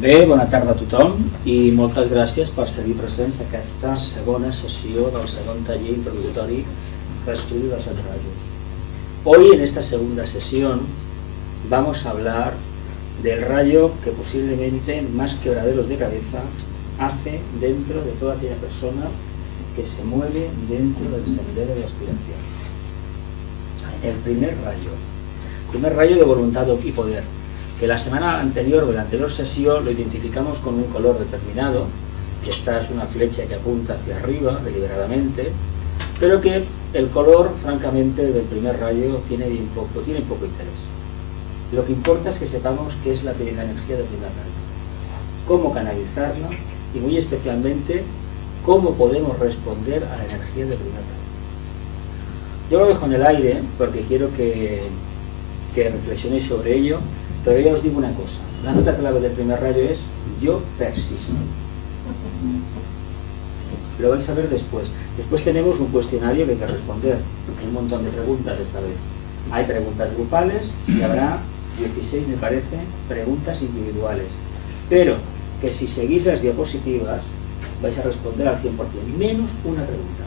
Bé, bona tarda a tothom i moltes gràcies per seguir presents a aquesta segona sessió del segon taller introductorio de estudio de los rayos. Hoy en esta segunda sesión vamos a hablar del rayo que posiblemente más quebraderos de cabeza hace dentro de toda aquella persona que se mueve dentro del sendero de aspiración. El primer rayo de voluntad y poder, que la semana anterior o la anterior sesión lo identificamos con un color determinado, que esta es una flecha que apunta hacia arriba deliberadamente, pero que el color, francamente, del primer rayo tiene poco interés. Lo que importa es que sepamos qué es la energía del primer rayo, cómo canalizarla y muy especialmente cómo podemos responder a la energía del primer rayo. Yo lo dejo en el aire porque quiero que reflexionéis sobre ello, pero ya os digo una cosa, la nota clave del primer rayo es yo persisto. Lo vais a ver después. Después tenemos un cuestionario que hay que responder. Hay un montón de preguntas esta vez. Hay preguntas grupales y habrá 16, me parece, preguntas individuales. Pero que si seguís las diapositivas vais a responder al 100%, menos una pregunta.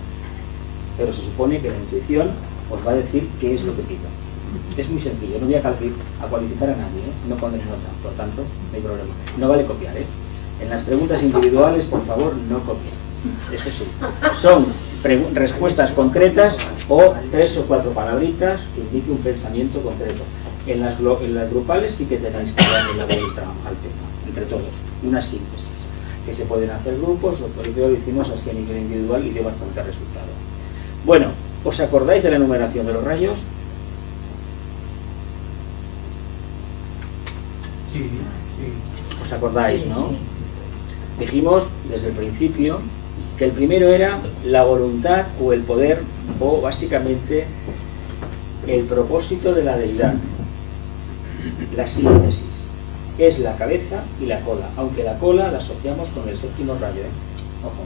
Pero se supone que la intuición os va a decir qué es lo que pido. Es muy sencillo, no voy a cualificar a nadie, no pondré nota, por tanto, no hay problema. No vale copiar, En las preguntas individuales, por favor, no copien. Eso sí, son respuestas concretas o 3 o 4 palabritas que indiquen un pensamiento concreto. En las grupales sí que tenéis que darle la vuelta al tema, entre todos, una síntesis. Que se pueden hacer grupos, o por ello lo hicimos así a nivel individual y dio bastante resultado. Bueno, ¿os acordáis de la enumeración de los rayos? Sí. ¿Os acordáis, no? Dijimos desde el principio que el primero era la voluntad o el poder, o básicamente el propósito de la deidad, la síntesis. Es la cabeza y la cola, aunque la cola la asociamos con el séptimo rayo, ojo.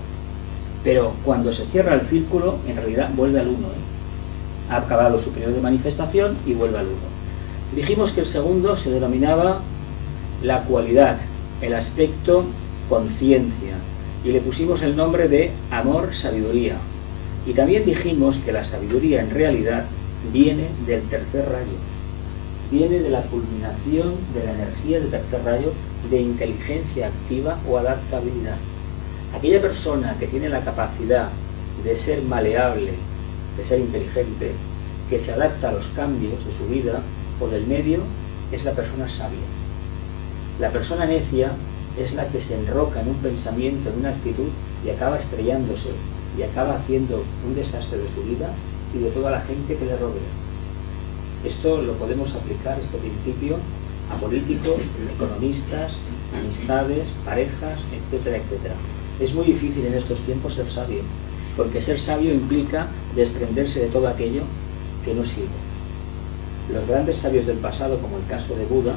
Pero cuando se cierra el círculo, en realidad vuelve al 1, Ha acabado su periodo de manifestación y vuelve al 1. Dijimos que el segundo se denominaba la cualidad, el aspecto conciencia, y le pusimos el nombre de amor-sabiduría. Y también dijimos que la sabiduría en realidad viene del tercer rayo, viene de la culminación de la energía del tercer rayo de inteligencia activa o adaptabilidad. Aquella persona que tiene la capacidad de ser maleable, de ser inteligente, que se adapta a los cambios de su vida o del medio, es la persona sabia. La persona necia es la que se enroca en un pensamiento, en una actitud y acaba estrellándose y acaba haciendo un desastre de su vida y de toda la gente que le rodea. Esto lo podemos aplicar, este principio, a políticos, economistas, amistades, parejas, etcétera, etcétera. Es muy difícil en estos tiempos ser sabio, porque ser sabio implica desprenderse de todo aquello que no sirve. Los grandes sabios del pasado, como el caso de Buda,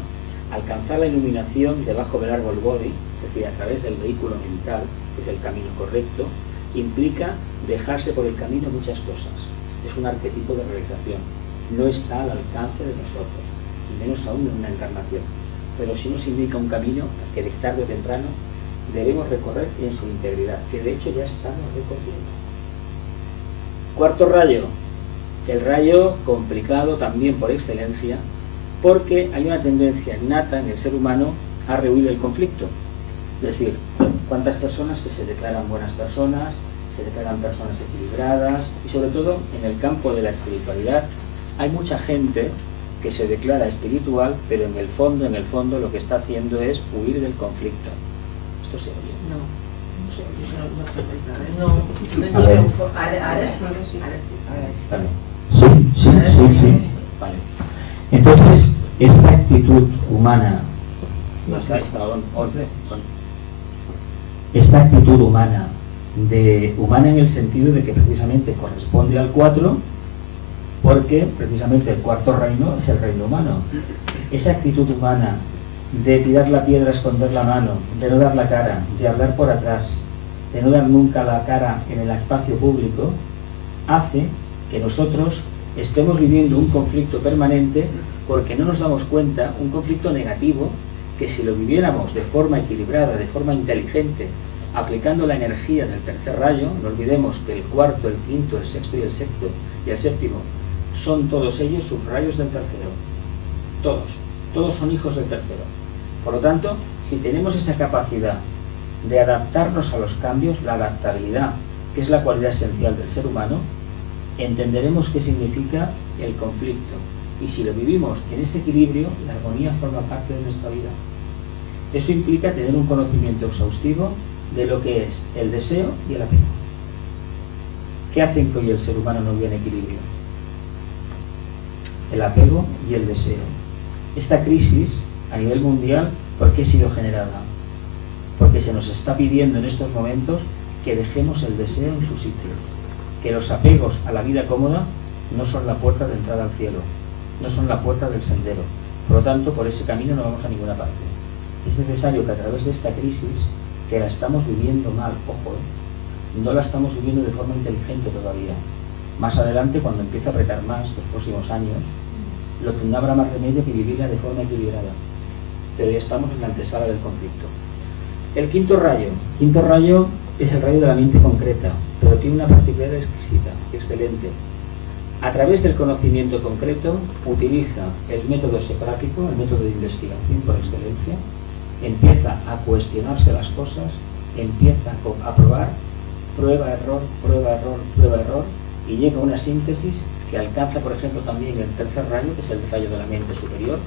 alcanzar la iluminación debajo del árbol Bodhi, es decir, a través del vehículo mental, que es el camino correcto, implica dejarse por el camino muchas cosas. Es un arquetipo de realización. No está al alcance de nosotros, y menos aún en una encarnación. Pero sí nos indica un camino que de tarde o temprano debemos recorrer en su integridad, que de hecho ya estamos recorriendo. Cuarto rayo, el rayo complicado también por excelencia, porque hay una tendencia innata en el ser humano a rehuir el conflicto. Es decir, cuántas personas que se declaran buenas personas, se declaran personas equilibradas, y sobre todo en el campo de la espiritualidad hay mucha gente que se declara espiritual, pero en el fondo lo que está haciendo es huir del conflicto. ¿Esto se oye? Sí. Vale. Entonces, esta actitud humana, esta actitud humana en el sentido de que precisamente corresponde al 4, porque precisamente el cuarto reino es el reino humano. Esa actitud humana de tirar la piedra, esconder la mano, de no dar la cara, de hablar por atrás, de no dar nunca la cara en el espacio público, hace que nosotros estemos viviendo un conflicto permanente porque no nos damos cuenta, un conflicto negativo que si lo viviéramos de forma equilibrada, de forma inteligente, aplicando la energía del tercer rayo, no olvidemos que el cuarto, el quinto, el sexto y el séptimo son todos ellos subrayos del tercero. Todos son hijos del tercero. Por lo tanto, si tenemos esa capacidad de adaptarnos a los cambios, la adaptabilidad, que es la cualidad esencial del ser humano, entenderemos qué significa el conflicto. Y si lo vivimos en ese equilibrio, la armonía forma parte de nuestra vida. Eso implica tener un conocimiento exhaustivo de lo que es el deseo y el apego. ¿Qué hacen que hoy el ser humano no viva en equilibrio? El apego y el deseo. Esta crisis a nivel mundial, ¿por qué ha sido generada? Porque se nos está pidiendo en estos momentos que dejemos el deseo en su sitio, que los apegos a la vida cómoda no son la puerta de entrada al cielo, no son la puerta del sendero. Por lo tanto, por ese camino no vamos a ninguna parte. Es necesario que a través de esta crisis, que la estamos viviendo mal, ojo, no la estamos viviendo de forma inteligente todavía. Más adelante, cuando empiece a apretar más, los próximos años, no habrá más remedio que vivirla de forma equilibrada. Pero ya estamos en la antesala del conflicto. El quinto rayo es el rayo de la mente concreta, pero tiene una particularidad exquisita, excelente. A través del conocimiento concreto utiliza el método socrático, el método de investigación por excelencia, empieza a cuestionarse las cosas, empieza a probar, prueba, error, prueba, error, prueba, error, y llega a una síntesis que alcanza, por ejemplo, también el tercer rayo, que es el rayo de la mente superior,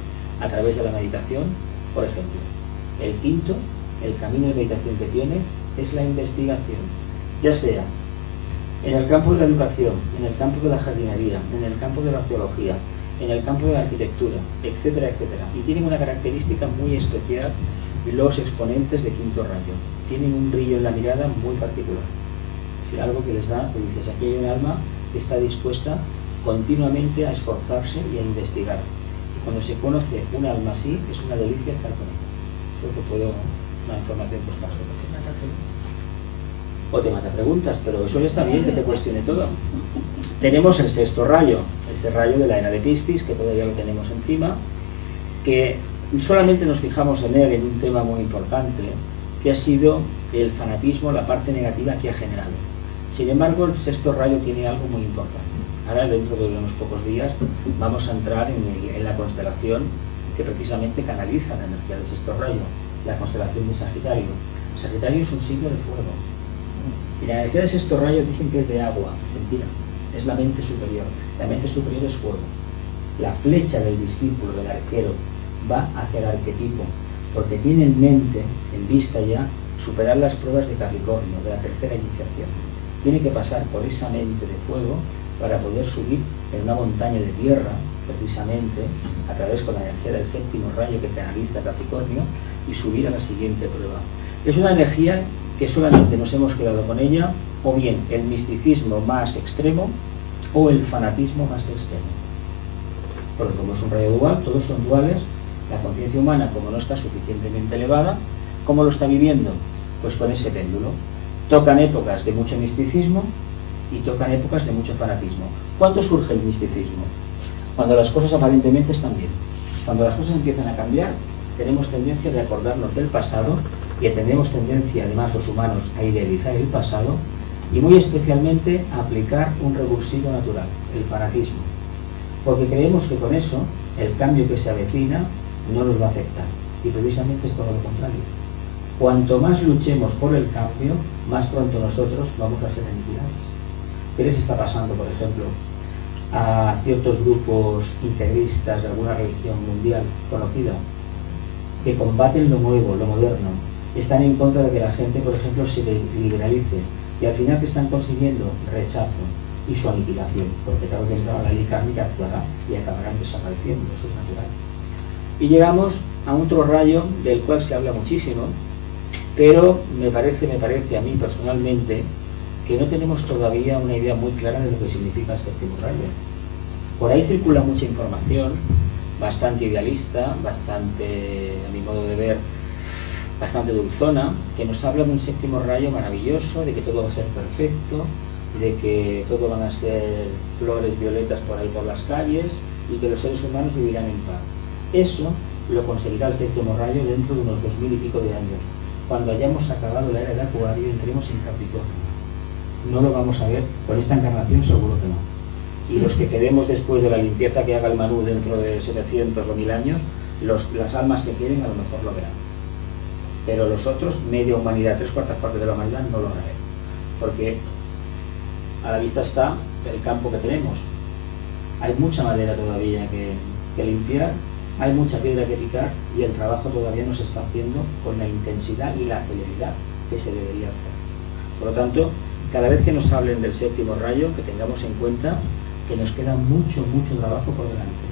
a través de la meditación. Por ejemplo, el quinto, el camino de meditación que tiene, es la investigación, ya sea en el campo de la educación, en el campo de la jardinería, en el campo de la arqueología, en el campo de la arquitectura, etcétera, etcétera. Y tienen una característica muy especial los exponentes de quinto rayo. Tienen un brillo en la mirada muy particular. Es algo que les da, que dices, aquí hay un alma que está dispuesta continuamente a esforzarse y a investigar. Y cuando se conoce un alma así, es una delicia estar con ella. Eso es lo que puedo, una información pues más sobre. O te mata preguntas, pero eso ya está bien, que te cuestione todo. Tenemos el sexto rayo, este rayo de la era de Piscis, que todavía lo tenemos encima, que solamente nos fijamos en él en un tema muy importante, que ha sido el fanatismo, la parte negativa que ha generado. Sin embargo, el sexto rayo tiene algo muy importante. Ahora, dentro de unos pocos días, vamos a entrar en la constelación que precisamente canaliza la energía del sexto rayo, la constelación de Sagitario. Sagitario es un signo de fuego. Y la energía del sexto rayo dicen que es de agua. Mentira, es la mente superior. La mente superior es fuego. La flecha del discípulo, del arquero, va hacia el arquetipo, porque tiene en mente, en vista ya, superar las pruebas de Capricornio, de la tercera iniciación. Tiene que pasar por esa mente de fuego para poder subir en una montaña de tierra, precisamente, a través con la energía del séptimo rayo que canaliza Capricornio, y subir a la siguiente prueba. Es una energía que solamente nos hemos quedado con ella, o bien el misticismo más extremo, o el fanatismo más extremo. Porque como es un rayo dual, todos son duales, la conciencia humana, como no está suficientemente elevada, ¿cómo lo está viviendo? Pues con ese péndulo. Tocan épocas de mucho misticismo y tocan épocas de mucho fanatismo. ¿Cuándo surge el misticismo? Cuando las cosas aparentemente están bien. Cuando las cosas empiezan a cambiar, tenemos tendencia de acordarnos del pasado y tenemos tendencia, además los humanos, a idealizar el pasado y muy especialmente a aplicar un revulsivo natural, el fanatismo. Porque creemos que con eso el cambio que se avecina no nos va a afectar. Y precisamente es todo lo contrario. Cuanto más luchemos por el cambio, más pronto nosotros vamos a ser aniquilados. ¿Qué les está pasando, por ejemplo, a ciertos grupos integristas de alguna religión mundial conocida que combaten lo nuevo, lo moderno? Están en contra de que la gente, por ejemplo, se liberalice. Y al final, ¿qué están consiguiendo? Rechazo y su aniquilación. Porque claro que la ley kármica actuará y acabarán desapareciendo. Eso es natural. Y llegamos a otro rayo del cual se habla muchísimo, pero me parece a mí personalmente que no tenemos todavía una idea muy clara de lo que significa el séptimo rayo. Por ahí circula mucha información, bastante idealista, bastante, a mi modo de ver, bastante dulzona, que nos habla de un séptimo rayo maravilloso, de que todo va a ser perfecto, de que todo van a ser flores violetas por ahí por las calles y que los seres humanos vivirán en paz. Eso lo conseguirá el séptimo rayo dentro de unos 2000 y pico de años. Cuando hayamos acabado la era de Acuario, entremos en Capricornio. No lo vamos a ver con esta encarnación, seguro que no. Y los que quedemos después de la limpieza que haga el Manú dentro de 700 o 1000 años, las almas que quieren a lo mejor lo verán. Pero los otros, media humanidad, 3/4 partes de la humanidad, no lo van a ver. Porque a la vista está el campo que tenemos. Hay mucha madera todavía que limpiar, hay mucha piedra que picar y el trabajo todavía no se está haciendo con la intensidad y la celeridad que se debería hacer. Por lo tanto, cada vez que nos hablen del séptimo rayo, que tengamos en cuenta que nos queda mucho trabajo por delante.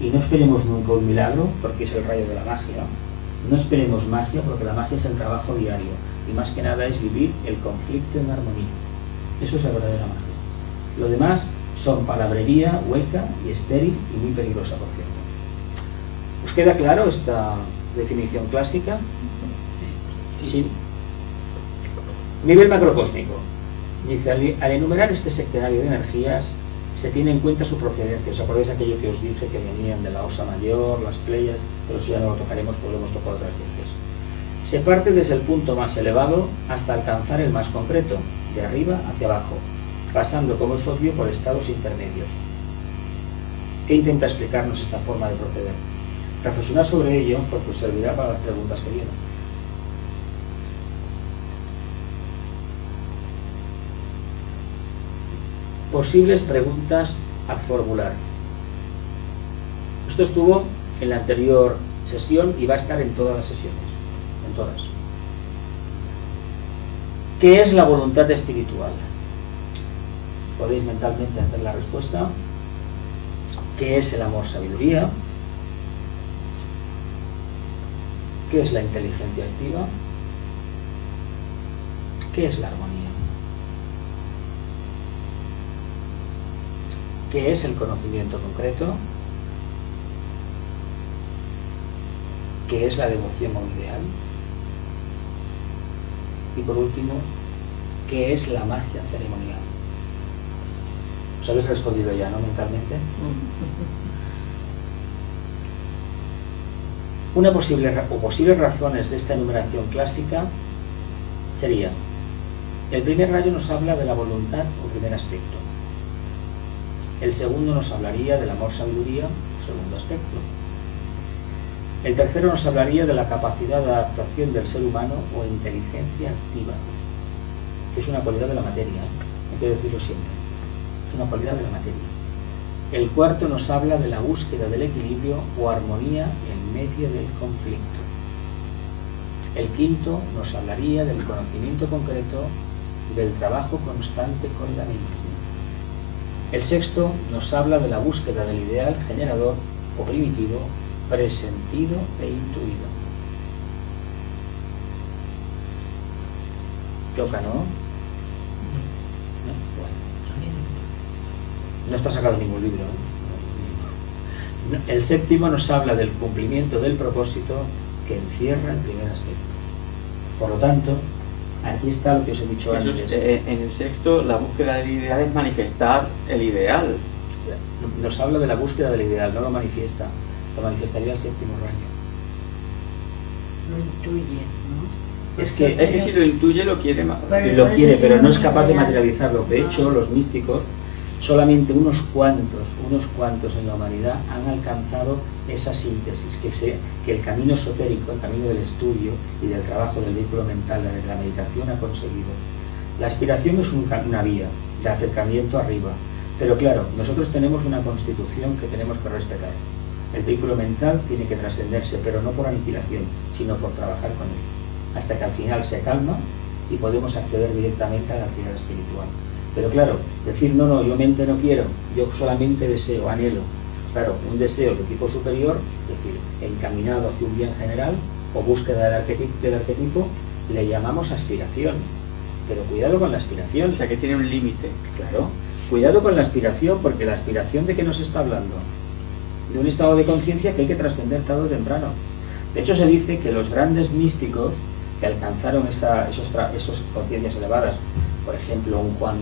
Y no esperemos nunca un milagro, porque es el rayo de la magia. No esperemos magia, porque la magia es el trabajo diario. Y más que nada es vivir el conflicto en armonía. Eso es la verdadera magia. Lo demás son palabrería hueca y estéril y muy peligrosa, por cierto. ¿Os queda claro esta definición clásica? Sí. Nivel macrocósmico. Dice, al enumerar este sectenario de energías, se tiene en cuenta su procedencia. ¿Os acordáis aquello que os dije que venían de la Osa Mayor, las Pleias? Pero eso ya no lo tocaremos porque lo hemos tocado otras veces. Se parte desde el punto más elevado hasta alcanzar el más concreto, de arriba hacia abajo, pasando, como es obvio, por estados intermedios. ¿Qué intenta explicarnos esta forma de proceder? Reflexionar sobre ello porque os servirá para las preguntas que vienen. Posibles preguntas a formular. Esto estuvo en la anterior sesión y va a estar en todas las sesiones, en todas. ¿Qué es la voluntad espiritual? Os podéis mentalmente hacer la respuesta. ¿Qué es el amor-sabiduría? ¿Qué es la inteligencia activa? ¿Qué es la armonía? ¿Qué es el conocimiento concreto? ¿Qué es la devoción a un ideal? Y por último, ¿qué es la magia ceremonial? ¿Os habéis respondido ya, no, mentalmente? Una posibles razones de esta enumeración clásica sería: el primer rayo nos habla de la voluntad o primer aspecto. El segundo nos hablaría del amor-sabiduría, segundo aspecto. El tercero nos hablaría de la capacidad de adaptación del ser humano o inteligencia activa, que es una cualidad de la materia, hay que decirlo siempre, es una cualidad de la materia. El cuarto nos habla de la búsqueda del equilibrio o armonía en medio del conflicto. El quinto nos hablaría del conocimiento concreto, del trabajo constante con la mente. El sexto nos habla de la búsqueda del ideal generador o primitivo, presentido e intuido. Toca, ¿no? No está sacado ningún libro, ¿eh? El séptimo nos habla del cumplimiento del propósito que encierra el primer aspecto. Por lo tanto, aquí está lo que os he dicho antes. En el sexto, la búsqueda del ideal es manifestar el ideal. Nos habla de la búsqueda del ideal, no lo manifiesta. Lo manifestaría el séptimo rayo. Lo intuye, ¿no? Es que si lo intuye, lo quiere, pero no es capaz de materializarlo. De hecho, los místicos, solamente unos cuantos en la humanidad han alcanzado esa síntesis, que el camino esotérico, el camino del estudio y del trabajo del vehículo mental, de la meditación, ha conseguido. La aspiración es una vía de acercamiento arriba, pero claro, nosotros tenemos una constitución que tenemos que respetar. El vehículo mental tiene que trascenderse, pero no por aniquilación, sino por trabajar con él, hasta que al final se calma y podemos acceder directamente a la actividad espiritual. Pero claro, decir no, yo mente no quiero, yo solamente deseo, anhelo. Claro, un deseo de tipo superior, es decir, encaminado hacia un bien general o búsqueda del arquetipo, le llamamos aspiración. Pero cuidado con la aspiración. O sea, que tiene un límite. Claro, cuidado con la aspiración, porque la aspiración, ¿de qué nos está hablando? De un estado de conciencia que hay que trascender tarde o temprano. De hecho, se dice que los grandes místicos que alcanzaron esas conciencias elevadas, por ejemplo, un Juan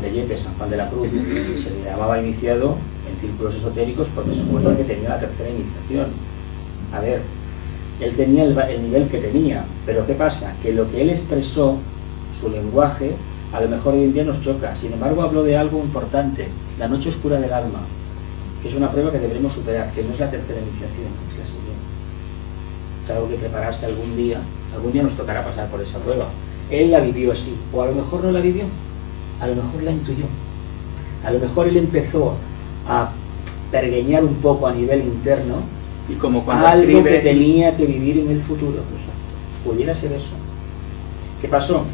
de Yepes, San Juan de la Cruz, se le llamaba iniciado en círculos esotéricos porque supone que tenía la tercera iniciación. A ver, él tenía el nivel que tenía, pero ¿qué pasa? Que lo que él expresó, su lenguaje, a lo mejor hoy en día nos choca. Sin embargo, habló de algo importante, la noche oscura del alma, que es una prueba que deberemos superar, que no es la tercera iniciación, es la siguiente. Es algo que prepararse algún día nos tocará pasar por esa prueba. Él la vivió así, o a lo mejor no la vivió, a lo mejor la intuyó, a lo mejor él empezó a pergueñar un poco a nivel interno y como cuando algo que tenía que vivir en el futuro. Pudiera ser eso. ¿Qué pasó?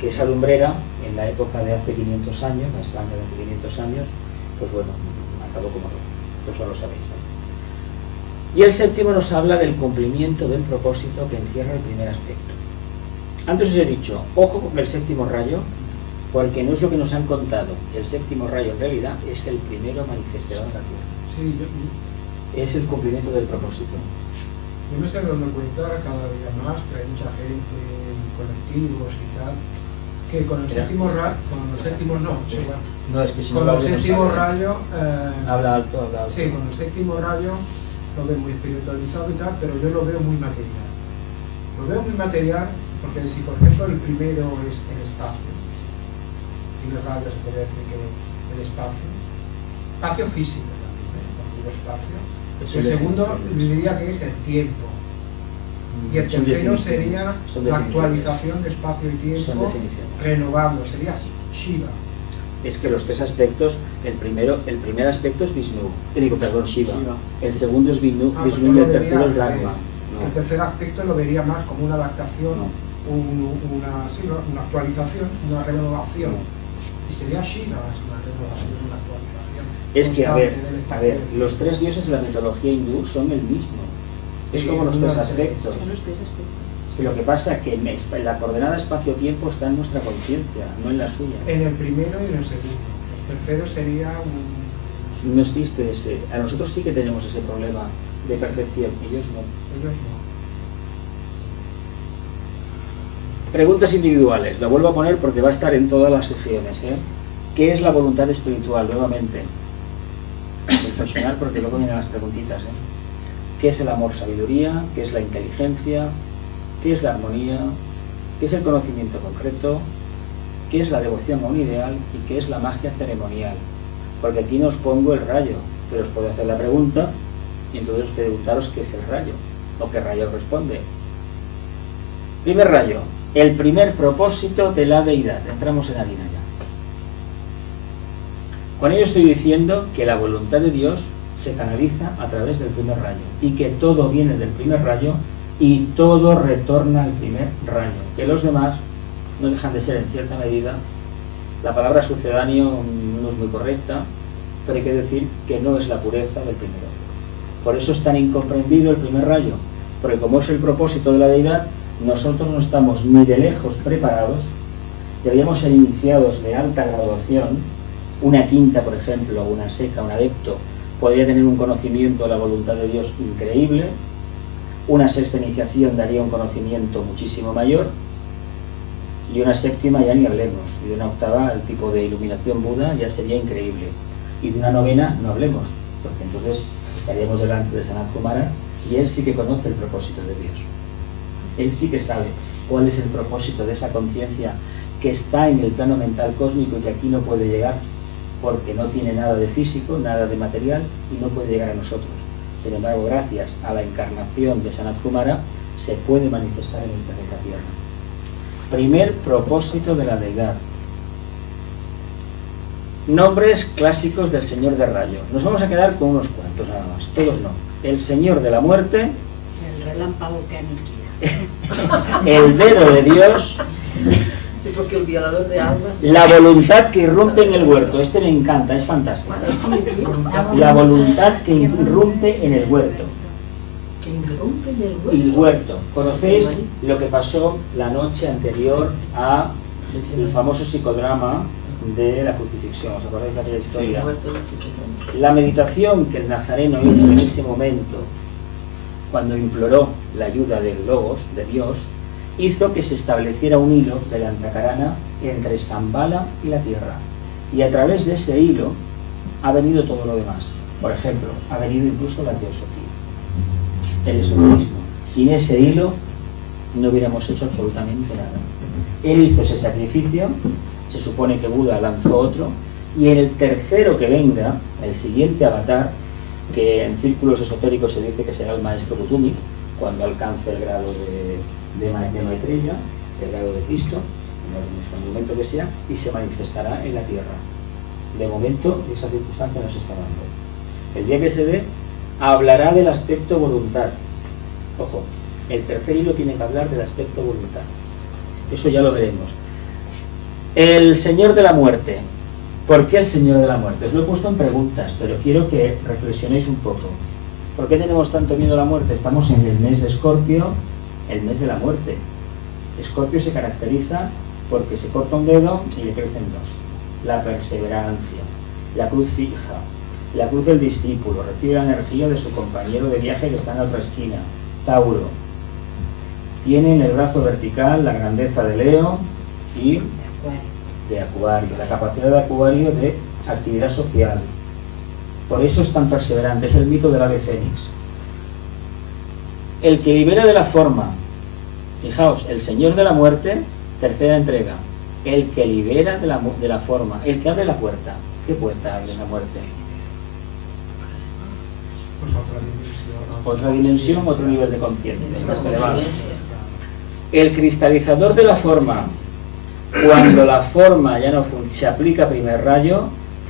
Que esa lumbrera, en la época de hace 500 años, la España de hace 500 años, pues bueno, acabó como no. Eso lo sabéis, ¿no? Y el séptimo nos habla del cumplimiento del propósito que encierra el primer aspecto. Antes os he dicho, ojo con el séptimo rayo, porque no es lo que nos han contado. El séptimo rayo en realidad es el primero manifestado en la Tierra. Sí, Es el cumplimiento del propósito. yo me estoy dando cuenta cada día más que hay mucha gente en colectivos y tal, que con el séptimo rayo, con los séptimos no, sí, bueno, No, es que si con no el séptimo rayo, habla alto, habla alto. sí, con el séptimo rayo lo veo muy espiritualizado y tal, pero yo lo veo muy material. Lo veo muy material porque si por ejemplo el primero es el espacio, y los rayos se podría decir que el espacio físico también, el espacio. El segundo diría que es el tiempo. Y el tercero sería la actualización de espacio y tiempo renovando, sería Shiva. Es que los tres aspectos, el primer aspecto es Vishnu, Shiva. El segundo es Vishnu, y el tercero es Brahma. El tercer aspecto lo vería más como una adaptación, una actualización, una renovación. Y sería Shiva, una renovación, una actualización. Es que, a ver, los tres dioses de la mitología hindú son el mismo. Es como los tres aspectos. Y lo que pasa es que la coordenada espacio-tiempo está en nuestra conciencia, no en la suya. En el primero y en el segundo. El tercero sería un... No existe ese. A nosotros sí que tenemos ese problema de percepción, ellos no. Ellos no. Preguntas individuales. Lo vuelvo a poner porque va a estar en todas las sesiones. ¿Qué es la voluntad espiritual? Nuevamente. Reflexionar porque luego vienen las preguntitas. ¿Qué es el amor sabiduría? ¿Qué es la inteligencia? ¿Qué es la armonía? ¿Qué es el conocimiento concreto? ¿Qué es la devoción a un ideal? ¿Y qué es la magia ceremonial? Porque aquí no os pongo el rayo, pero os puedo hacer la pregunta y entonces preguntaros qué es el rayo o qué rayo responde. Primer rayo, el primer propósito de la deidad. Entramos en harina ya. Con ello estoy diciendo que la voluntad de Dios se canaliza a través del primer rayo y que todo viene del primer rayo y todo retorna al primer rayo, que los demás no dejan de ser en cierta medida, la palabra sucedáneo no es muy correcta, pero hay que decir que no es la pureza del primero. Por eso es tan incomprendido el primer rayo, porque como es el propósito de la deidad, nosotros no estamos ni de lejos preparados, deberíamos ser iniciados de alta graduación. Una quinta, por ejemplo, una seca, un adepto, podría tener un conocimiento de la voluntad de Dios increíble. Una sexta iniciación daría un conocimiento muchísimo mayor, y una séptima ya ni hablemos, y de una octava el tipo de iluminación Buda ya sería increíble, y de una novena no hablemos, porque entonces estaríamos delante de Sanat Kumara y él sí que conoce el propósito de Dios, él sí que sabe cuál es el propósito de esa conciencia que está en el plano mental cósmico y que aquí no puede llegar porque no tiene nada de físico, nada de material y no puede llegar a nosotros. Sin embargo, gracias a la encarnación de Sanat Kumara, se puede manifestar en el planeta Tierra. Primer propósito de la deidad. Nombres clásicos del Señor de Rayo. Nos vamos a quedar con unos cuantos nada más, todos no. El Señor de la Muerte. El relámpago que aniquila. El dedo de Dios. Sí, porque el violador de almas. La voluntad que irrumpe en el huerto. Este me encanta, es fantástico. La voluntad que irrumpe en el huerto. Que irrumpe en el huerto. Y el huerto. ¿Conocéis lo que pasó la noche anterior a el famoso psicodrama de la crucifixión? ¿Os acordáis de aquella historia? La meditación que el nazareno hizo en ese momento, cuando imploró la ayuda del Logos, de Dios, hizo que se estableciera un hilo de la Antakarana entre Shambhala y la tierra. Y a través de ese hilo ha venido todo lo demás. Por ejemplo, ha venido incluso la teosofía. el esoterismo. Sin ese hilo no hubiéramos hecho absolutamente nada. Él hizo ese sacrificio, se supone que Buda lanzó otro, y el tercero que venga, el siguiente avatar, que en círculos esotéricos se dice que será el maestro Kutumi, cuando alcance el grado de Maitreya, el grado de Cristo, en el momento que sea, y se manifestará en la tierra. De momento, esa circunstancia no se está dando. El día que se dé, hablará del aspecto voluntad. Ojo, el tercer hilo tiene que hablar del aspecto voluntad. Eso ya lo veremos. El Señor de la Muerte. ¿Por qué el Señor de la Muerte? Os lo he puesto en preguntas, pero quiero que reflexionéis un poco. ¿Por qué tenemos tanto miedo a la muerte? Estamos en el mes de Escorpio, el mes de la muerte. Escorpio se caracteriza porque se corta un dedo y le crecen dos. La perseverancia, la cruz fija, la cruz del discípulo, recibe la energía de su compañero de viaje que está en la otra esquina. Tauro. Tiene en el brazo vertical la grandeza de Leo y de Acuario, la capacidad de Acuario de actividad social. Por eso es tan perseverante, es el mito del ave fénix. El que libera de la forma, fijaos, el Señor de la Muerte, tercera entrega, el que libera de la forma, el que abre la puerta. ¿Qué puerta abre la muerte? Pues Otra dimensión, otro nivel de conciencia, más elevado. El cristalizador de la forma, cuando la forma ya no se aplica primer rayo,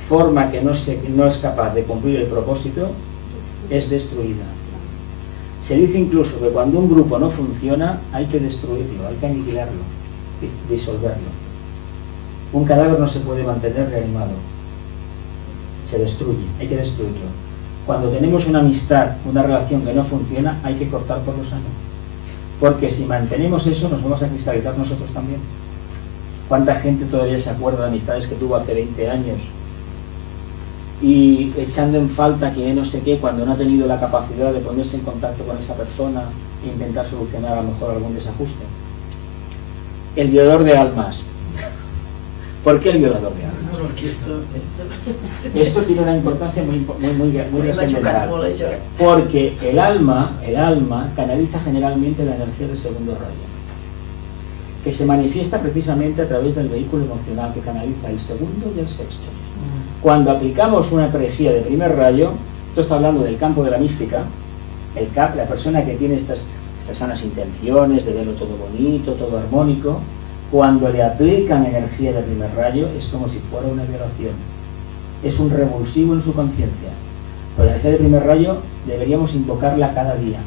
forma que no es capaz de cumplir el propósito, es destruida. Se dice incluso que cuando un grupo no funciona, hay que destruirlo, hay que aniquilarlo, disolverlo. Un cadáver no se puede mantener reanimado, se destruye, hay que destruirlo. Cuando tenemos una amistad, una relación que no funciona, hay que cortar por lo sano. Porque si mantenemos eso, nos vamos a cristalizar nosotros también. ¿Cuánta gente todavía se acuerda de amistades que tuvo hace 20 años? Y echando en falta que no sé qué, cuando no ha tenido la capacidad de ponerse en contacto con esa persona e intentar solucionar a lo mejor algún desajuste. El violador de almas. ¿Por qué el violador de almas? Porque Esto tiene una importancia muy trascendental. Porque el alma canaliza generalmente la energía del segundo rayo, que se manifiesta precisamente a través del vehículo emocional que canaliza el segundo y el sexto. Cuando aplicamos una energía de primer rayo, esto está hablando del campo de la mística, la persona que tiene estas sanas intenciones de verlo todo bonito, todo armónico, cuando le aplican energía de primer rayo es como si fuera una violación. Es un revulsivo en su conciencia. Por la energía de primer rayo deberíamos invocarla cada día,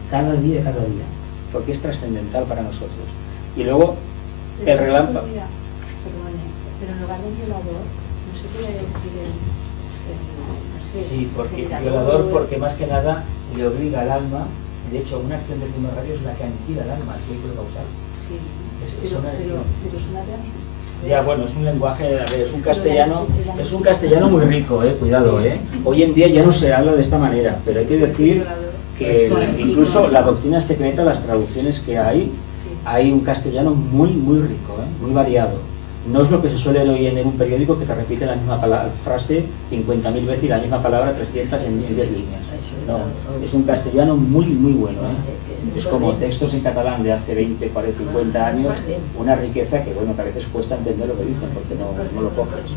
porque es trascendental para nosotros. Y luego el relámpago. Pero en lugar de violador, no se puede decir no sé, sí, porque violador, porque más que nada le obliga al alma. De hecho, una acción de primer rayo es la que aniquila el alma, el vehículo causal. Sí, Es pero una es una ya, bueno, es un lenguaje, es un castellano muy rico, cuidado, Hoy en día ya no se habla de esta manera, pero hay que decir que incluso la doctrina secreta, las traducciones que hay un castellano muy rico, muy variado. No es lo que se suele leer hoy en un periódico, que te repite la misma frase 50.000 veces y la misma palabra 300 en 10 líneas. No, es un castellano muy bueno. Es como textos en catalán de hace 20, 40, 50 años, una riqueza que, bueno, que a veces cuesta entender lo que dicen porque no lo coges.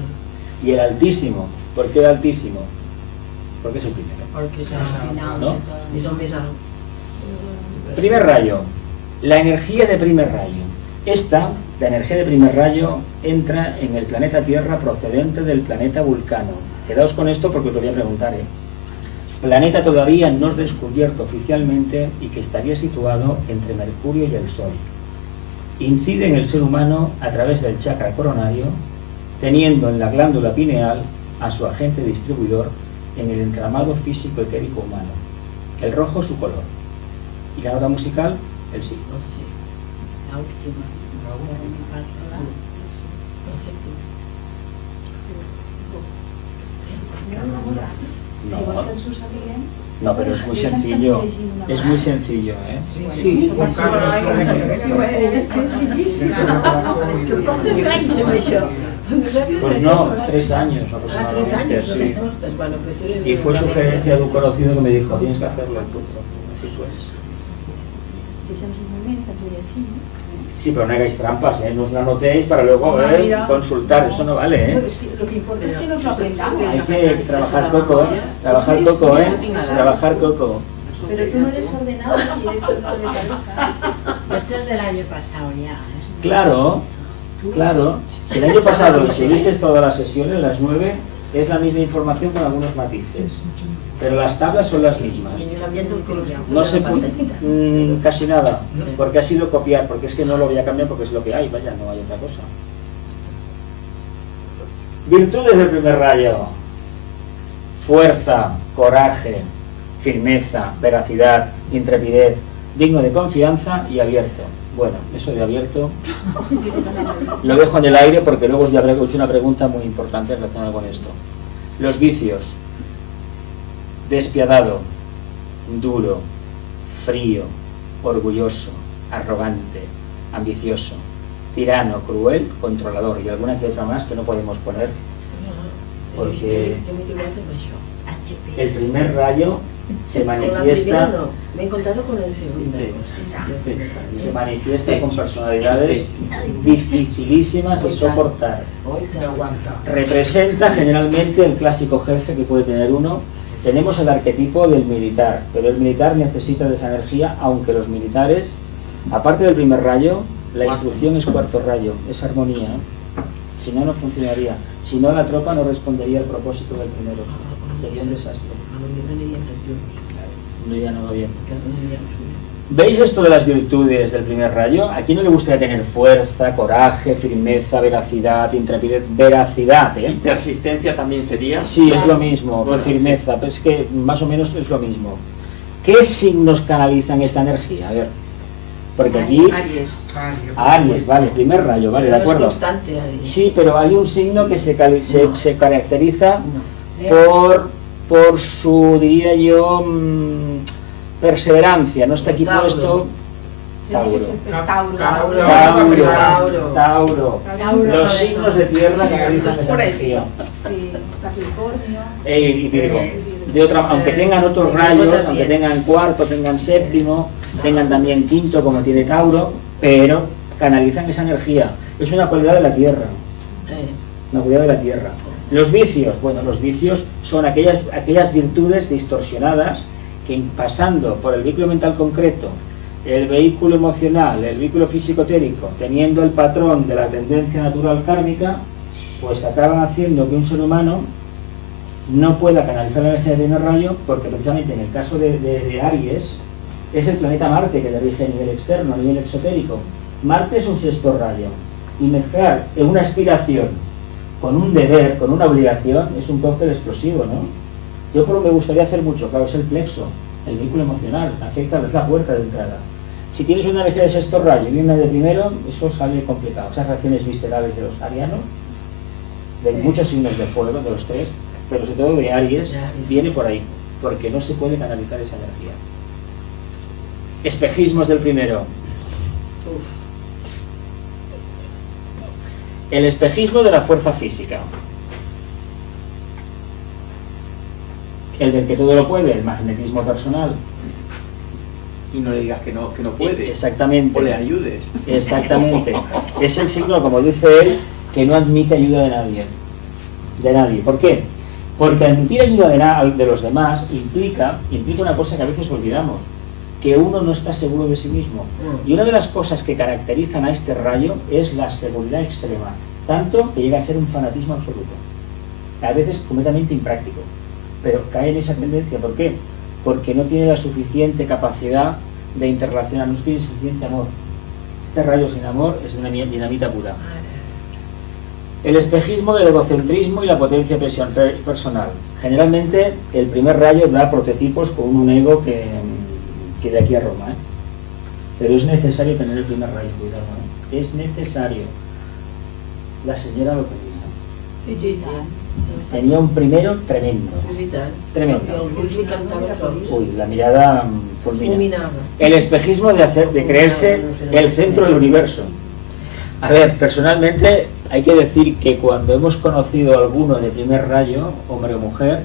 Y el Altísimo, ¿por qué el Altísimo? Porque es el primero. Porque es al final, ¿no? Y son més alt. Primer rayo, la energía de primer rayo. La energía de primer rayo entra en el planeta Tierra procedente del planeta Vulcano. Quedaos con esto porque os lo voy a preguntar. Planeta todavía no descubierto oficialmente y que estaría situado entre Mercurio y el Sol. Incide en el ser humano a través del chakra coronario, teniendo en la glándula pineal a su agente distribuidor en el entramado físico etérico humano. El rojo su color. Y la nota musical, el sí. La última. No, pero es muy sencillo. Es muy sencillo, Sí, Pues no, 3 años aproximadamente, sí. Y fue sugerencia de un conocido que me dijo, tienes que hacerlo en tu. Así pues. mateix en un moment, també així, no? Sí, pero no hagáis trampas, ¿eh? No os lo anotéis para luego Mira, consultar, no. eso no vale, ¿eh? Pues sí, lo que importa es que nos lo aprendamos. Hay que trabajar coco, ¿eh? Trabajar coco, ¿eh? Trabajar coco. Pero tú no eres ordenado y eres una de pareja. Esto es del año pasado ya. Claro, claro. Si el año pasado seguiste todas las sesiones, las 9, es la misma información con algunos matices. Pero las tablas son las mismas. No se casi nada, porque ha sido copiar, porque es que no lo voy a cambiar porque es lo que hay, vaya, no hay otra cosa. Virtudes del primer rayo: fuerza, coraje, firmeza, veracidad, intrepidez, digno de confianza y abierto. Bueno, eso de abierto lo dejo en el aire porque luego os voy a hecho una pregunta muy importante relacionada con esto. Los vicios: despiadado, duro, frío, orgulloso, arrogante, ambicioso, tirano, cruel, controlador y alguna que otra más que no podemos poner porque el primer rayo se manifiesta, me he encontrado con el segundo. se manifiesta con personalidades dificilísimas de soportar. Me aguanta. Representa generalmente el clásico jefe que puede tener uno. Tenemos el arquetipo del militar, pero el militar necesita de esa energía, aunque los militares, aparte del primer rayo, la instrucción es cuarto rayo, es armonía, ¿eh? Si no, no funcionaría. Si no, la tropa no respondería al propósito del primero. Sería un desastre. No iría nada bien. ¿Veis esto de las virtudes del primer rayo? ¿A quién no le gustaría tener fuerza, coraje, firmeza, veracidad, intrepidez? Veracidad, ¿eh? Persistencia también sería. Sí, es lo mismo, Bueno, firmeza, pero es que más o menos es lo mismo. ¿Qué signos canalizan esta energía? A ver, porque aquí... Aries, vale, primer rayo, vale, de acuerdo. Constante, Aries. Sí, pero hay un signo que se caracteriza por su, diría yo, perseverancia. No está aquí Tauro. puesto... Tiene que ser Tauro. Tauro. Los signos de tierra canalizan esa Por ahí. energía. Sí, Capricornio. Y Virgo. De otra, aunque tengan otros rayos, aunque tengan cuarto, tengan séptimo, tengan también quinto como tiene Tauro, pero canalizan esa energía. Es una cualidad de la tierra. Una cualidad de la tierra. Los vicios, bueno, los vicios son aquellas virtudes distorsionadas que pasando por el vehículo mental concreto, el vehículo emocional, el vehículo físico-térico, teniendo el patrón de la tendencia natural kármica, pues acaban haciendo que un ser humano no pueda canalizar la energía del primer rayo, porque precisamente en el caso de Aries, es el planeta Marte que le rige a nivel externo, a nivel exotérico. Marte es un sexto rayo, y mezclar en una aspiración con un deber, con una obligación, es un cóctel explosivo, ¿no? Yo por lo que me gustaría hacer mucho, claro, es el plexo, el vehículo emocional, afecta, es la puerta de entrada. Si tienes una energía de sexto rayo y una de primero, eso sale complicado. Esas reacciones viscerales de los arianos, de muchos signos de fuego, de los tres, pero sobre todo de Aries, viene por ahí, porque no se puede canalizar esa energía. Espejismos del primero. El espejismo de la fuerza física. El del que todo lo puede, el magnetismo personal. Y no le digas que no puede. Exactamente. O le ayudes. Exactamente. Es el signo, como dice él, que no admite ayuda de nadie. De nadie. ¿Por qué? Porque admitir ayuda de los demás implica una cosa que a veces olvidamos, que uno no está seguro de sí mismo. Y una de las cosas que caracterizan a este rayo es la seguridad extrema, tanto que llega a ser un fanatismo absoluto. A veces completamente impráctico, pero cae en esa tendencia. ¿Por qué? Porque no tiene la suficiente capacidad de interrelacionar, no tiene suficiente amor. Este rayo sin amor es una dinamita pura. El espejismo del egocentrismo y la potencia personal. Generalmente el primer rayo da prototipos con un ego que de aquí a Roma, ¿eh? Pero es necesario tener el primer rayo, cuidado, ¿eh? Es necesario. La señora lo tenía. Tenía un primero tremendo. Tremendo. Uy, la mirada fulmina. El espejismo de creerse el centro del universo. A ver, personalmente hay que decir que cuando hemos conocido a alguno de primer rayo, hombre o mujer,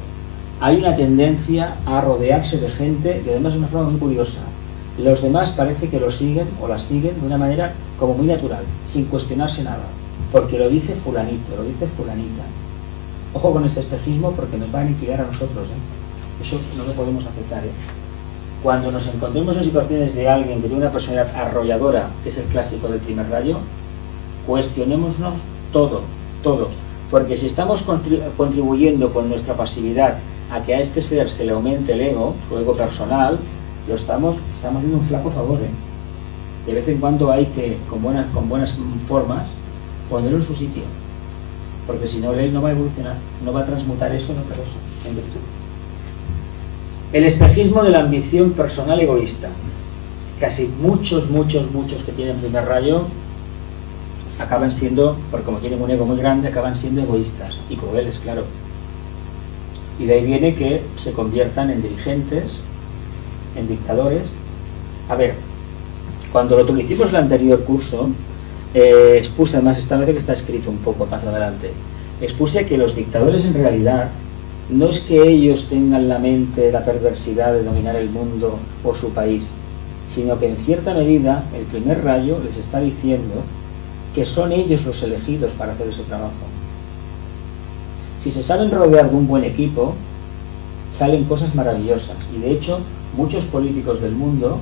hay una tendencia a rodearse de gente, que además de una forma muy curiosa, Los demás parece que lo siguen o la siguen de una manera como muy natural, sin cuestionarse nada, porque lo dice fulanito, lo dice fulanita. Ojo con este espejismo porque nos va a aniquilar a nosotros, ¿eh? Eso no lo podemos aceptar, ¿eh? Cuando nos encontremos en situaciones de alguien que tiene una personalidad arrolladora, que es el clásico del primer rayo, cuestionémonos todo, todo. Porque si estamos contribuyendo con nuestra pasividad a que a este ser se le aumente el ego, su ego personal, estamos haciendo un flaco favor, ¿eh? De vez en cuando hay que, con buenas formas, ponerlo en su sitio. Porque si no, él no va a evolucionar, no va a transmutar eso en otra cosa, en virtud. El espejismo de la ambición personal egoísta. Casi muchos que tienen primer rayo acaban siendo, porque como tienen un ego muy grande, acaban siendo egoístas y crueles, claro. Y de ahí viene que se conviertan en dirigentes, en dictadores. A ver, cuando lo hicimos en el anterior curso, expuse, además esta vez que está escrito un poco más adelante, expuse que los dictadores en realidad no es que ellos tengan la mente, la perversidad de dominar el mundo o su país, sino que en cierta medida el primer rayo les está diciendo que son ellos los elegidos para hacer ese trabajo. Si se saben rodear de un buen equipo, salen cosas maravillosas. Y de hecho, muchos políticos del mundo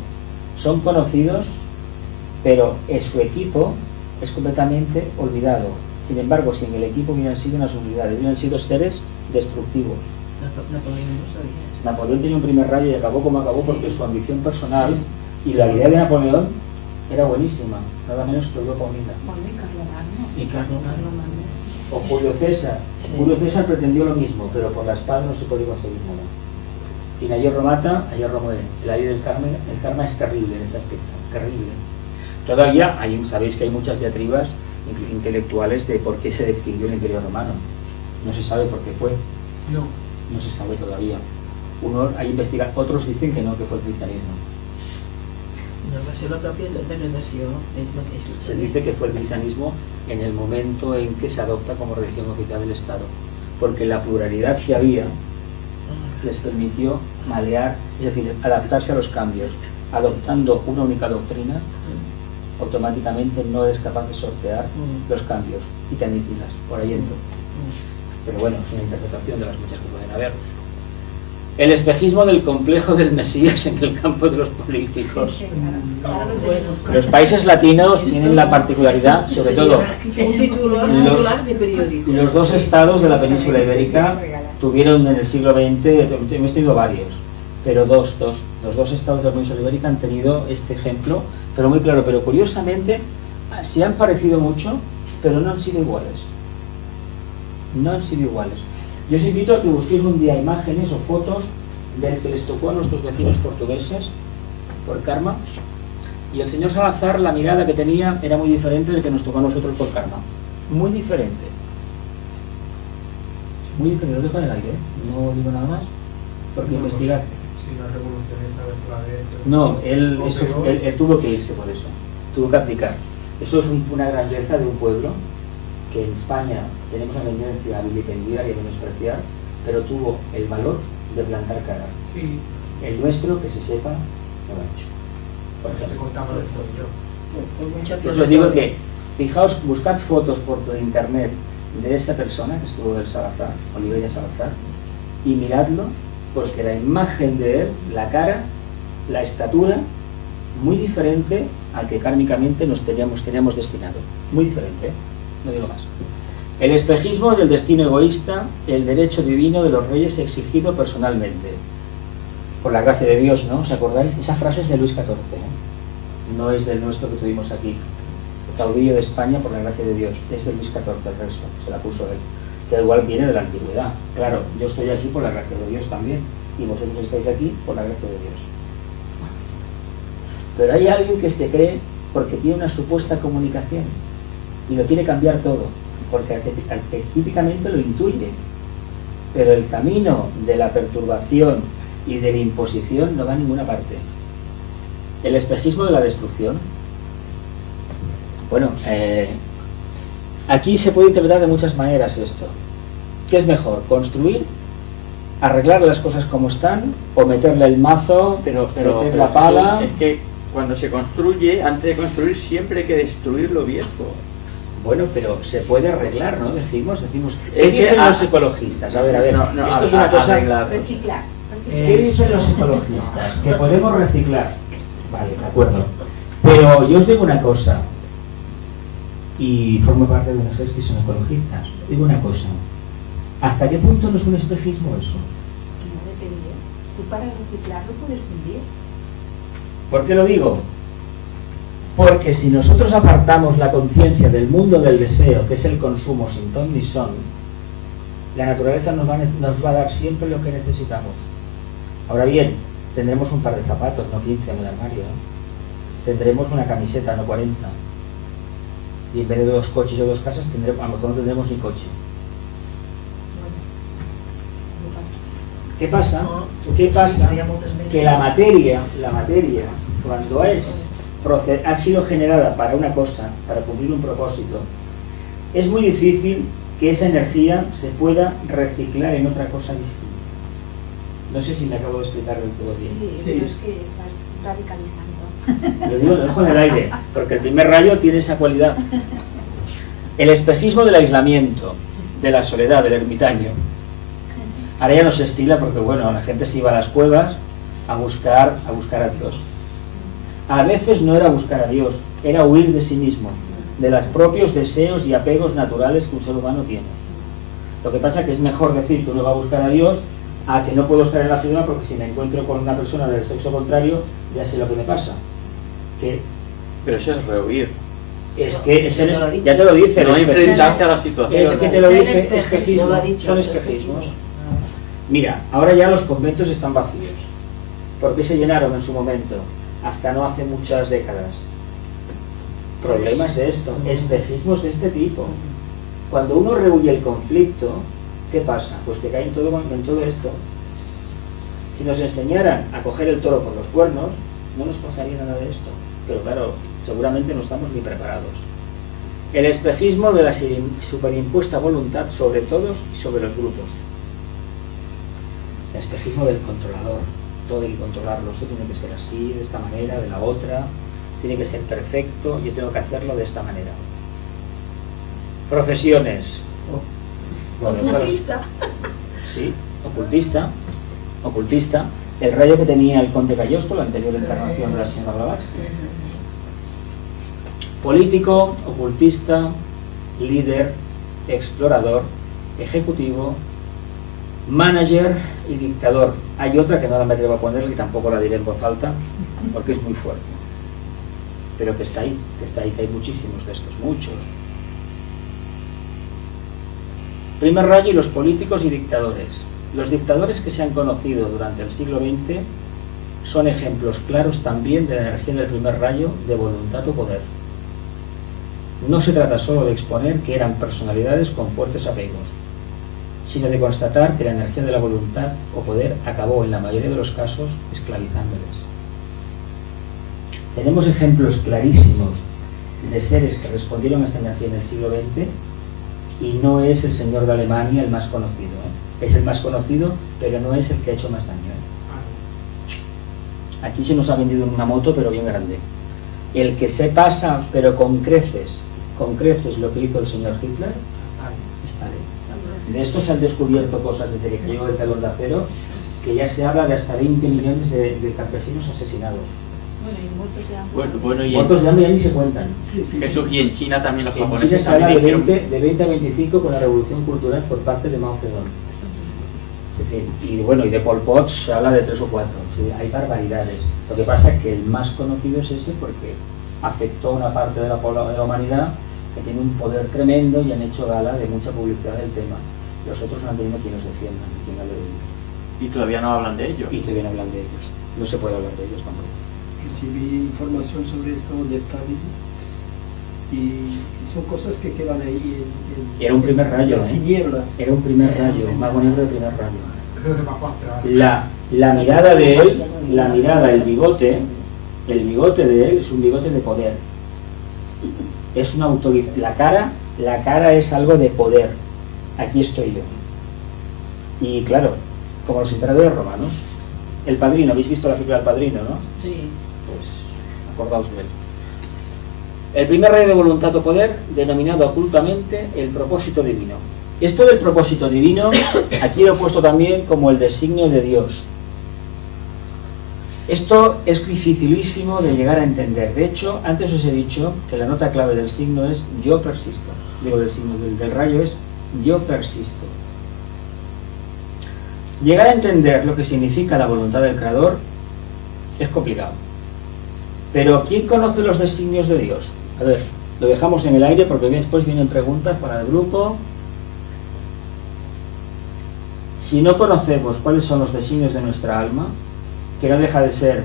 son conocidos, pero su equipo es completamente olvidado. Sin embargo, si en el equipo hubieran sido unas unidades, hubieran sido seres destructivos. Napoleón tenía un primer rayo y acabó como acabó porque su ambición personal y la idea de Napoleón era buenísima, nada menos que Europa unida. Y Carlos O Julio César. Julio César pretendió lo mismo, pero por la espada no se podía conseguir nada. Quien a hierro mata, a hierro muere. La ley del karma es terrible en este aspecto, terrible. Todavía sabéis que hay muchas diatribas intelectuales de por qué se extinguió el Imperio Romano. No se sabe por qué fue. No se sabe todavía. Hay investigar, otros dicen que no, que fue el cristianismo. Se dice que fue el cristianismo en el momento en que se adopta como religión oficial del Estado, porque la pluralidad que había les permitió malear, es decir, adaptarse a los cambios. Adoptando una única doctrina, automáticamente no eres capaz de sortear los cambios y te aniquilas por ahí dentro. Pero bueno, es una interpretación de las muchas que pueden haber. El espejismo del complejo del Mesías en el campo de los políticos. Los países latinos tienen la particularidad, sobre todo los dos estados de la península ibérica tuvieron en el siglo XX, hemos tenido varios, pero los dos estados de la península ibérica han tenido este ejemplo, pero muy claro. Pero curiosamente se han parecido mucho, pero no han sido iguales. No han sido iguales. Yo os invito a que busquéis un día imágenes o fotos del que les tocó a nuestros vecinos portugueses por karma, y el señor Salazar, la mirada que tenía era muy diferente del que nos tocó a nosotros por karma. Muy diferente. Muy diferente, lo dejo en el aire, no digo nada más, porque investigar. No, él tuvo que irse por eso, tuvo que abdicar. Eso es una grandeza de un pueblo que en España tenemos una tendencia a vilipendiar y a menospreciar, pero tuvo el valor de plantar cara. Sí. El nuestro, que se sepa, no lo ha hecho. Por ejemplo. Os lo digo que, fijaos, buscad fotos por internet de esa persona que estuvo del Salazar, Oliveira Salazar, y miradlo, porque la imagen de él, la cara, la estatura, muy diferente al que kármicamente nos teníamos destinado. Muy diferente, ¿eh? No digo más. El espejismo del destino egoísta, el derecho divino de los reyes exigido personalmente. Por la gracia de Dios, ¿no? ¿Os acordáis? Esa frase es de Luis XIV, ¿eh? No es del nuestro que tuvimos aquí. Caudillo de España por la gracia de Dios. Es de Luis XIV el verso, se la puso él. Que igual viene de la antigüedad. Claro, yo estoy aquí por la gracia de Dios también. Y vosotros estáis aquí por la gracia de Dios. Pero hay alguien que se cree porque tiene una supuesta comunicación y lo quiere cambiar todo, porque arquetípicamente lo intuye, pero el camino de la perturbación y de la imposición no va a ninguna parte. El espejismo de la destrucción. Bueno, aquí se puede interpretar de muchas maneras esto. ¿Qué es mejor? ¿Construir? ¿Arreglar las cosas como están? ¿O meterle el mazo? Pero meter la pala? Es que Cuando se construye, antes de construir siempre hay que destruir lo viejo. Bueno, pero se puede arreglar, ¿no? Decimos, ¿qué Es que dicen los ecologistas? A ver, esto es una cosa... Reciclar. ¿Qué dicen los ecologistas? Que podemos reciclar. Vale, de acuerdo. Pero yo os digo una cosa, y formo parte de ONGs que son ecologistas. Digo una cosa, ¿hasta qué punto no es un espejismo eso? No depende. Tú para reciclarlo puedes fundir. ¿Por qué lo digo? Porque si nosotros apartamos la conciencia del mundo del deseo, que es el consumo sin ton ni son, la naturaleza nos va a dar siempre lo que necesitamos. Ahora bien, tendremos un par de zapatos, no 15 en el armario, ¿eh? Tendremos una camiseta, no 40. Y en vez de 2 coches o 2 casas, a lo mejor no tendremos ni coche. ¿Qué pasa? Que la materia, cuando ha sido generada para una cosa, para cumplir un propósito, es muy difícil que esa energía se pueda reciclar en otra cosa distinta. No sé si me acabo de explicar del todo bien. Sí, pero es que estás radicalizando. Lo digo, lo dejo en el aire, porque el primer rayo tiene esa cualidad. El espejismo del aislamiento, de la soledad, del ermitaño. Ahora ya no se estila porque, bueno, la gente se iba a las cuevas a buscar a Dios. A veces no era buscar a Dios, era huir de sí mismo, de los propios deseos y apegos naturales que un ser humano tiene. Lo que pasa es que es mejor decir que uno va a buscar a Dios a que no puedo estar en la ciudad porque si me encuentro con una persona del sexo contrario, ya sé lo que me pasa. Pero eso es rehuir. Es que ya te lo dice. No enfrentarse a la situación. Es que te lo dice, espejismos, son espejismos. Mira, ahora ya los conventos están vacíos. ¿Por qué se llenaron en su momento? Hasta no hace muchas décadas. Problemas de esto, espejismos de este tipo. Cuando uno rehuye el conflicto, ¿qué pasa? Pues que cae en todo esto. Si nos enseñaran a coger el toro por los cuernos, no nos pasaría nada de esto. Pero claro, seguramente no estamos ni preparados. El espejismo de la superimpuesta voluntad sobre todos y sobre los grupos. El espejismo del controlador. Todo hay que controlarlo. Esto tiene que ser así, de esta manera, de la otra. Tiene que ser perfecto. Yo tengo que hacerlo de esta manera. Profesiones. Ocultista. Sí, ocultista. El rayo que tenía el conde Cagliostro, la anterior encarnación de la señora Blavatsky. Político, ocultista, líder, explorador, ejecutivo, manager y dictador. Hay otra que no me atrevo a poner y tampoco la diré en voz alta porque es muy fuerte. Pero que está ahí, que hay muchísimos de estos, muchos. Primer rayo y los políticos y dictadores. Los dictadores que se han conocido durante el siglo XX son ejemplos claros también de la energía del primer rayo de voluntad o poder. No se trata solo de exponer que eran personalidades con fuertes apegos, sino de constatar que la energía de la voluntad o poder acabó en la mayoría de los casos esclavizándoles. Tenemos ejemplos clarísimos de seres que respondieron a esta energía en el siglo XX y no es el señor de Alemania el más conocido, ¿eh? Es el más conocido, pero no es el que ha hecho más daño, ¿eh? Aquí se nos ha vendido una moto, pero bien grande. El que se pasa, pero con creces lo que hizo el señor Hitler, Stalin. De esto se han descubierto cosas desde que cayó el telón de acero, que ya se habla de hasta 20 millones de campesinos asesinados. Bueno, y muertos de hambre. Bueno, y muertos de hambre ya ni se cuentan. Jesús, y en China también los En China japoneses se habla de también 20 a 25 con la revolución cultural por parte de Mao Zedong. Es decir, y bueno, y de Pol Pot se habla de 3 o 4. ¿Sí? Hay barbaridades. Lo que pasa es que el más conocido es ese porque afectó a una parte de la humanidad que tiene un poder tremendo y han hecho gala de mucha publicidad del tema. Los otros no han tenido quien los defiendan, quien hable de ellos. Y todavía no hablan de ellos. Y todavía no hablan de ellos. No se puede hablar de ellos tampoco. Recibí información sobre esto de Stalin y son cosas que quedan ahí en Era un primer rayo, las tinieblas. Era un primer rayo, un mago negro de primer rayo. La mirada de él, el bigote de él es un bigote de poder. Es una autoridad. La cara es algo de poder. Aquí estoy yo. Y claro, como los emperadores romanos. El Padrino, ¿habéis visto la figura del Padrino, no? Sí. Pues acordaos de él. El primer rayo de voluntad o poder, denominado ocultamente el propósito divino. Esto del propósito divino, aquí lo he puesto también como el designio de Dios. Esto es dificilísimo de llegar a entender. De hecho, antes os he dicho que la nota clave del signo es yo persisto. Digo, del signo del rayo es yo persisto. Llegar a entender lo que significa la voluntad del Creador es complicado. Pero ¿quién conoce los designios de Dios? A ver, lo dejamos en el aire porque después vienen preguntas para el grupo. Si no conocemos cuáles son los designios de nuestra alma, que no deja de ser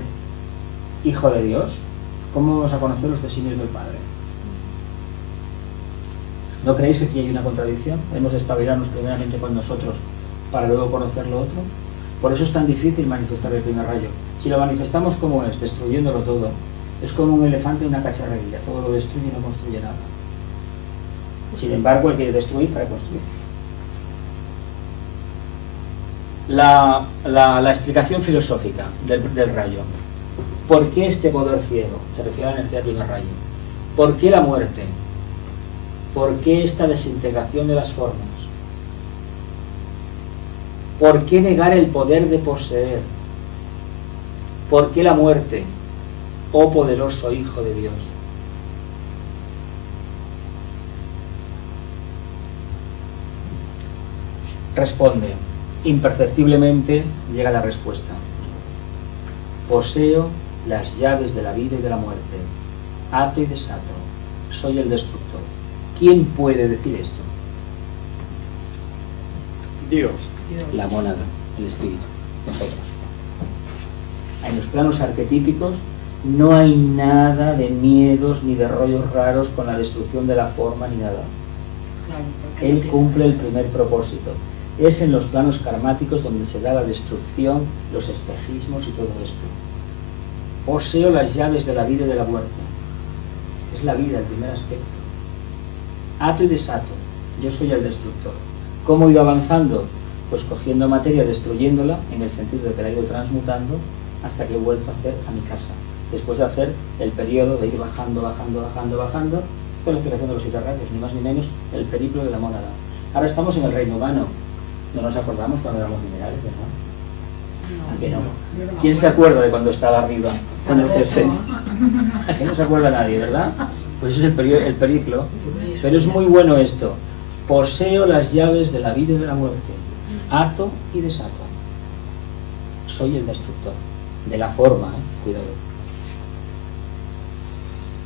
hijo de Dios, ¿cómo vamos a conocer los designios del Padre? ¿No creéis que aquí hay una contradicción? Hemos de espabilarnos primeramente con nosotros para luego conocer lo otro. Por eso es tan difícil manifestar el primer rayo. Si lo manifestamos como es, destruyéndolo todo, es como un elefante en una cacharrería, todo lo destruye y no construye nada. Sin embargo, hay que destruir para construir. La explicación filosófica del rayo. ¿Por qué este poder ciego? Se refiere a la energía del primer rayo. ¿Por qué la muerte? ¿Por qué esta desintegración de las formas? ¿Por qué negar el poder de poseer? ¿Por qué la muerte? Oh poderoso Hijo de Dios. Responde. Imperceptiblemente llega la respuesta. Poseo las llaves de la vida y de la muerte. Ato y desato. Soy el destructor. ¿Quién puede decir esto? Dios. La mónada, el espíritu, nosotros. En los planos arquetípicos no hay nada de miedos ni de rollos raros con la destrucción de la forma ni nada. Él cumple el primer propósito. Es en los planos karmáticos donde se da la destrucción, los espejismos y todo esto. Poseo las llaves de la vida y de la muerte. Es la vida el primer aspecto. Ato y desato. Yo soy el destructor. ¿Cómo he ido avanzando? Pues cogiendo materia, destruyéndola, en el sentido de que la he ido transmutando, hasta que he vuelto a hacer a mi casa. Después de hacer el periodo de ir bajando, con la explicación de los 7 rayos, ni más ni menos el periplo de la mónada. Ahora estamos en el reino humano. No nos acordamos cuando éramos minerales, ¿verdad? ¿A qué no? ¿Quién se acuerda de cuando estaba arriba? Cuando el ¿A qué no se acuerda nadie, verdad? Pues ese es el periplo. Pero es muy bueno esto. Poseo las llaves de la vida y de la muerte. Ato y desato. Soy el destructor. De la forma, cuidado.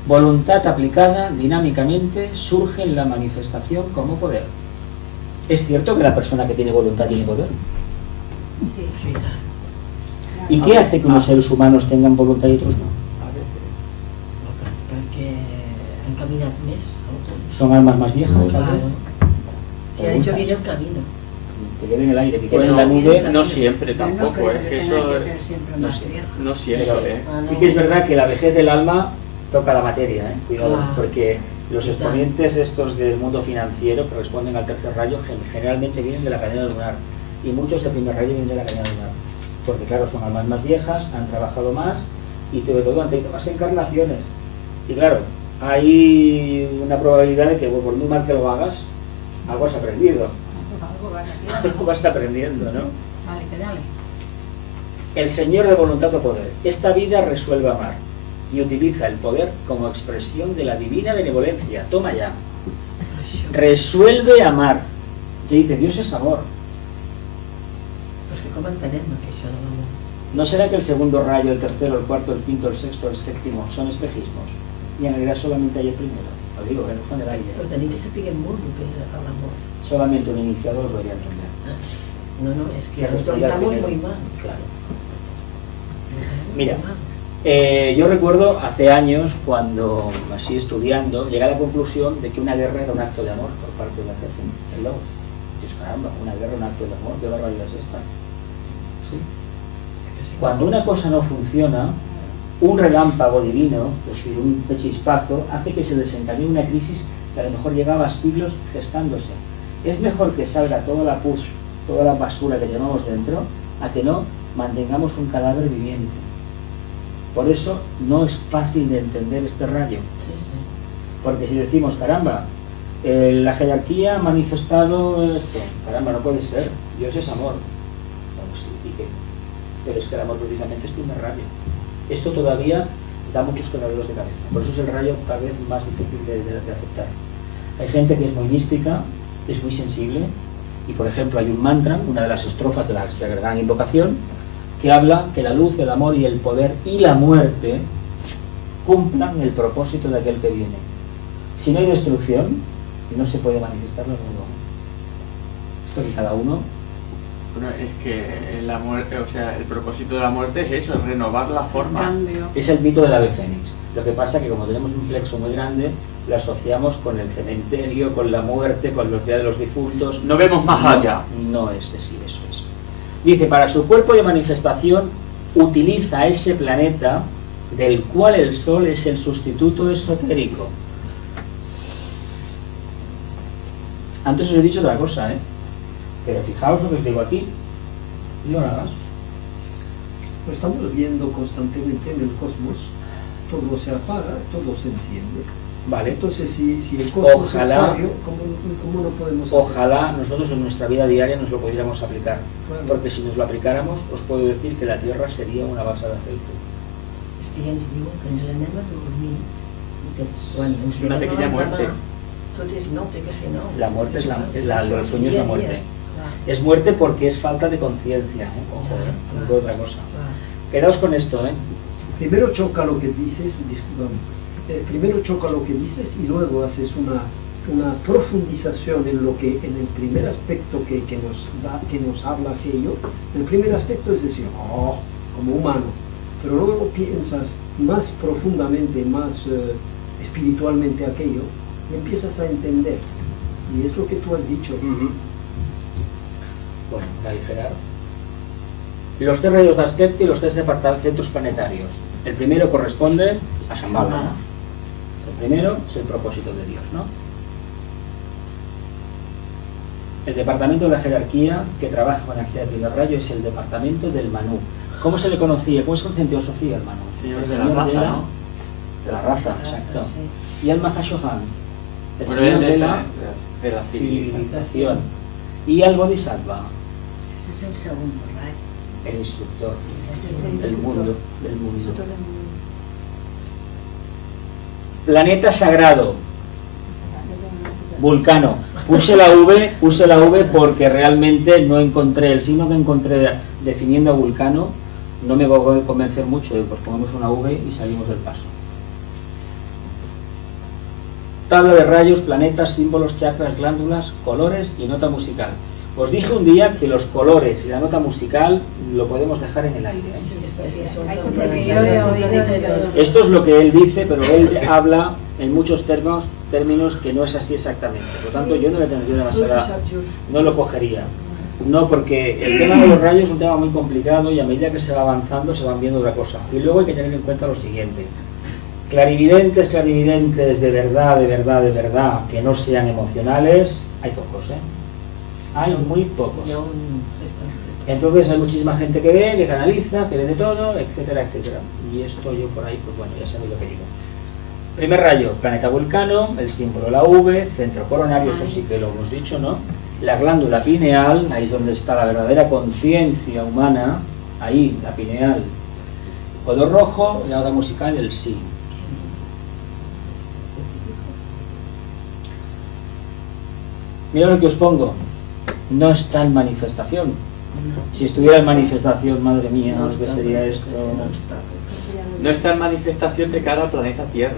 Voluntad aplicada dinámicamente surge en la manifestación como poder. ¿Es cierto que la persona que tiene voluntad tiene poder? Sí. ¿Y qué hace que unos seres humanos tengan voluntad y otros no? Perquè han caminat més. ¿Son almas más viejas? Claro. Se ha hecho bien el camino. Que queden en el aire, que queden en la nube. No siempre tampoco, es que eso No sé. no siempre. Sí que es verdad que la vejez del alma toca la materia, cuidado, Claro. porque los exponentes estos del mundo financiero que responden al tercer rayo generalmente vienen de la cadena lunar, y muchos del primer rayo vienen de la cadena lunar, porque claro, son almas más viejas, han trabajado más y sobre todo han tenido más encarnaciones, y claro, hay una probabilidad de que por muy mal que lo hagas, algo has aprendido, algo vas aprendiendo, ¿no? Vale, que dale. El Señor de voluntad o poder. Esta vida resuelve amar y utiliza el poder como expresión de la divina benevolencia. Toma ya. Resuelve amar. Ya dice, Dios es amor. Pues que com entenem això de l'amor? ¿No será que el segundo rayo, el tercero, el cuarto, el quinto, el sexto, el séptimo son espejismos? Y en realidad solamente hay el primero. Lo digo, en el aire. Però tenim que saber molt el que és l'amor. Solamente un iniciador lo debería entender. No, es que Que lo responde al utilizamos primero. muy mal. Claro. Lo utilizamos Mira. muy mal. Yo recuerdo hace años, cuando así estudiando, llegué a la conclusión de que una guerra era un acto de amor por parte de la jefe, el Logos. Pues caramba, una guerra, un acto de amor, ¿qué barbaridad es esta? ¿Sí? Cuando una cosa no funciona, un relámpago divino, es decir, un chispazo, hace que se desencadene una crisis que a lo mejor llegaba a siglos gestándose. Es mejor que salga toda la pus, toda la basura que llevamos dentro, a que no mantengamos un cadáver viviente. Por eso no es fácil de entender este rayo. Porque si decimos, caramba, la jerarquía ha manifestado esto, caramba, no puede ser, Dios es amor. Bueno, sí, ¿y qué? Pero es que el amor precisamente es primer rayo. Esto todavía da muchos quebraderos de cabeza. Por eso es el rayo cada vez más difícil de aceptar. Hay gente que es muy mística, es muy sensible, y por ejemplo hay un mantra, una de las estrofas de la gran invocación, que habla que la luz, el amor y el poder y la muerte cumplan el propósito de aquel que viene. Si no hay destrucción, no se puede manifestar lo nuevo. Esto que cada uno... Bueno, es que la muerte, o sea, el propósito de la muerte es eso, es renovar la forma. Es el mito del ave fénix. Lo que pasa es que como tenemos un plexo muy grande, lo asociamos con el cementerio, con la muerte, con los días de los difuntos. No vemos más allá. No es decir, eso es. Dice, para su cuerpo de manifestación utiliza ese planeta del cual el Sol es el sustituto esotérico. Antes os he dicho otra cosa, pero fijaos lo que os digo aquí. Y ahora más. Lo estamos viendo constantemente en el cosmos. Todo se apaga, todo se enciende. Vale. Entonces, si el cosmos Ojalá, es sabio, ¿cómo no podemos hacer? Ojalá nosotros en nuestra vida diaria nos lo pudiéramos aplicar. Claro. Porque si nos lo aplicáramos, os puedo decir que la Tierra sería una base de aceite. És que ja ens diuen que ens anem a dormir i que quan ens Una quedem pequeña a la muerte. cama, tot és nou, té que ser nou. La muerte es el sueño es la muerte. Clar, Es muerte porque es falta de conciencia, ojo, no por otra cosa. clar. Quedaos con esto, Primero choca lo que dices, discúlpame. Primero choca lo que dices y luego haces una profundización en lo que en el primer aspecto que nos habla aquello. El primer aspecto es decir, como humano, pero luego piensas más profundamente, más espiritualmente aquello y empiezas a entender. Y es lo que tú has dicho. Bueno, para aligerar. Los 3 rayos de aspecto y los 3 centros planetarios. El primero corresponde a Shambhala, ¿no? El primero es el propósito de Dios, ¿no? El departamento de la jerarquía que trabaja con la energía del primer rayo es el departamento del Manú. ¿Cómo se le conocía? ¿Cómo se conocía en teosofía el Manú? Señor El de la raza, ¿no? De la raza, exacto. Sí. Y el Mahashohan, el Bueno, señor es de la de la civilización. civilización. Y el Bodhisattva, Ese és el segundo rayo. el instructor Sí, del mundo. Del mundo. Instructor del mundo. Planeta sagrado, Vulcano. Puse la V porque realmente no encontré, el signo que encontré definiendo a Vulcano no me va a convencer mucho, pues pongamos una V y salimos del paso. Tabla de rayos, planetas, símbolos, chakras, glándulas, colores y nota musical. Os dije un día que los colores y la nota musical lo podemos dejar en el aire. Es que son Hay tan gente que buenas. yo he oído de Esto es lo que él dice, pero él habla en muchos términos que no es así exactamente. Por lo tanto, yo no le tendría demasiada... No lo cogería. No, porque el tema de los rayos es un tema muy complicado y a medida que se va avanzando se van viendo otra cosa. Y luego hay que tener en cuenta lo siguiente. Clarividentes de verdad, que no sean emocionales, hay pocos, Hay muy pocos. Entonces hay muchísima gente que ve, que canaliza, que ve de todo, etcétera, etcétera. Y esto yo por ahí, pues bueno, ya sabéis lo que digo. Primer rayo, planeta Vulcano, el símbolo la V, centro coronario, esto sí que lo hemos dicho, ¿no? La glándula pineal, ahí es donde está la verdadera conciencia humana, ahí, la pineal. Color rojo, la nota musical, el sí. Mira lo que os pongo, no está en manifestación. Si estuviera en manifestación, madre mía, ¿qué sería esto? No está en manifestación de cara al planeta Tierra.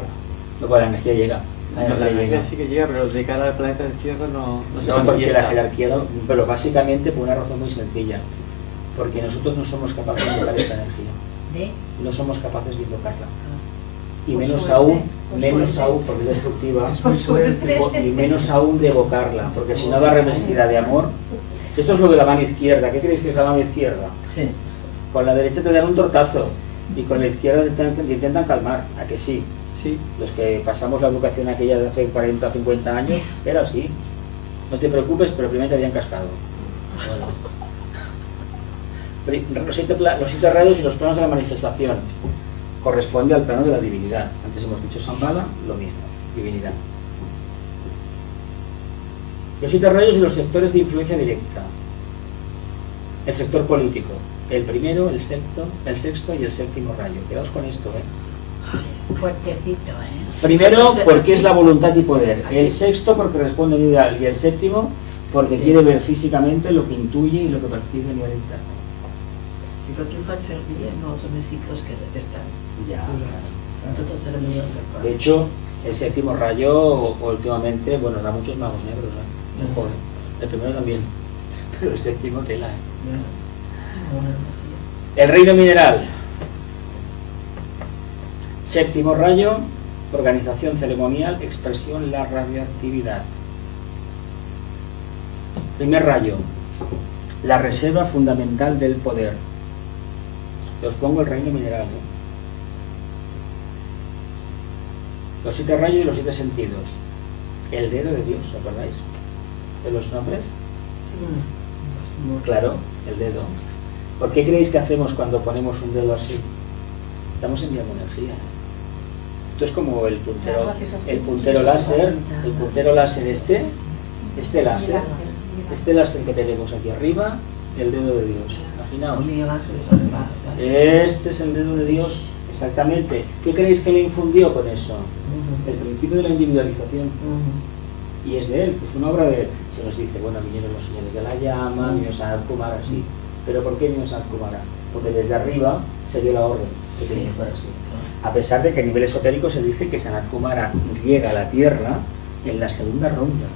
Luego la energía llega. La No, la energía llega. energía sí que llega, pero de cara al planeta Tierra no se No, porque manifiesta. la jerarquía no, pero básicamente por una razón muy sencilla. Porque nosotros no somos capaces de invocar esta energía. No somos capaces de invocarla. Y Por menos suerte, aún, por menos suerte. aún porque es destructiva, Muy suerte. y menos aún de evocarla, porque si no va revestida de amor. Esto es lo de la mano izquierda. ¿Qué creéis que es la mano izquierda? Sí. Con la derecha te dan un tortazo y con la izquierda te intentan calmar. ¿A que sí? Sí. Los que pasamos la educación aquella de hace 40 o 50 años, era así. No te preocupes, pero primero te habían cascado. Bueno. Los 7 rayos y los planos de la manifestación. corresponde al plano de la divinidad. Antes hemos dicho Shambhala, lo mismo, divinidad. Los 7 rayos y los sectores de influencia directa. El sector político, el primero, el sexto y el séptimo rayo. Quedaos con esto, Fuertecito, Primero, porque es la voluntad y poder. El sexto, porque responde a un ideal. Y el séptimo, porque quiere ver físicamente lo que intuye y lo que percibe a nivel interno. Sí, perquè ho fan servir en els hemicicles que estan Ya. en tot el ceremonial del cor. De hecho, el séptimo rayo últimamente, bueno, da muchos magos negros, Ojo, el primero también, pero el séptimo tela. El reino mineral. Séptimo rayo, organización ceremonial, expresión, la radioactividad. Primer rayo, la reserva fundamental del poder. Os pongo el reino mineral. Los 7 rayos y los 7 sentidos. El dedo de Dios, ¿os acordáis? ¿De los nombres? Claro, el dedo. ¿Por qué creéis que hacemos cuando ponemos un dedo así? Estamos enviando energía. Esto es como el puntero láser, este láser que tenemos aquí arriba, el dedo de Dios. Imaginaos. Este es el dedo de Dios, exactamente. ¿Qué creéis que le infundió con eso? El principio de la individualización. Y es de él, es una obra de él. Se nos dice, bueno, vinieron los señores de la llama, vino Sanat Kumara, sí. ¿Pero por qué vino Sanat Kumara? Porque desde arriba se dio la orden que tenía que fuera así. A pesar de que a nivel esotérico se dice que Sanat Kumara llega a la Tierra en la segunda ronda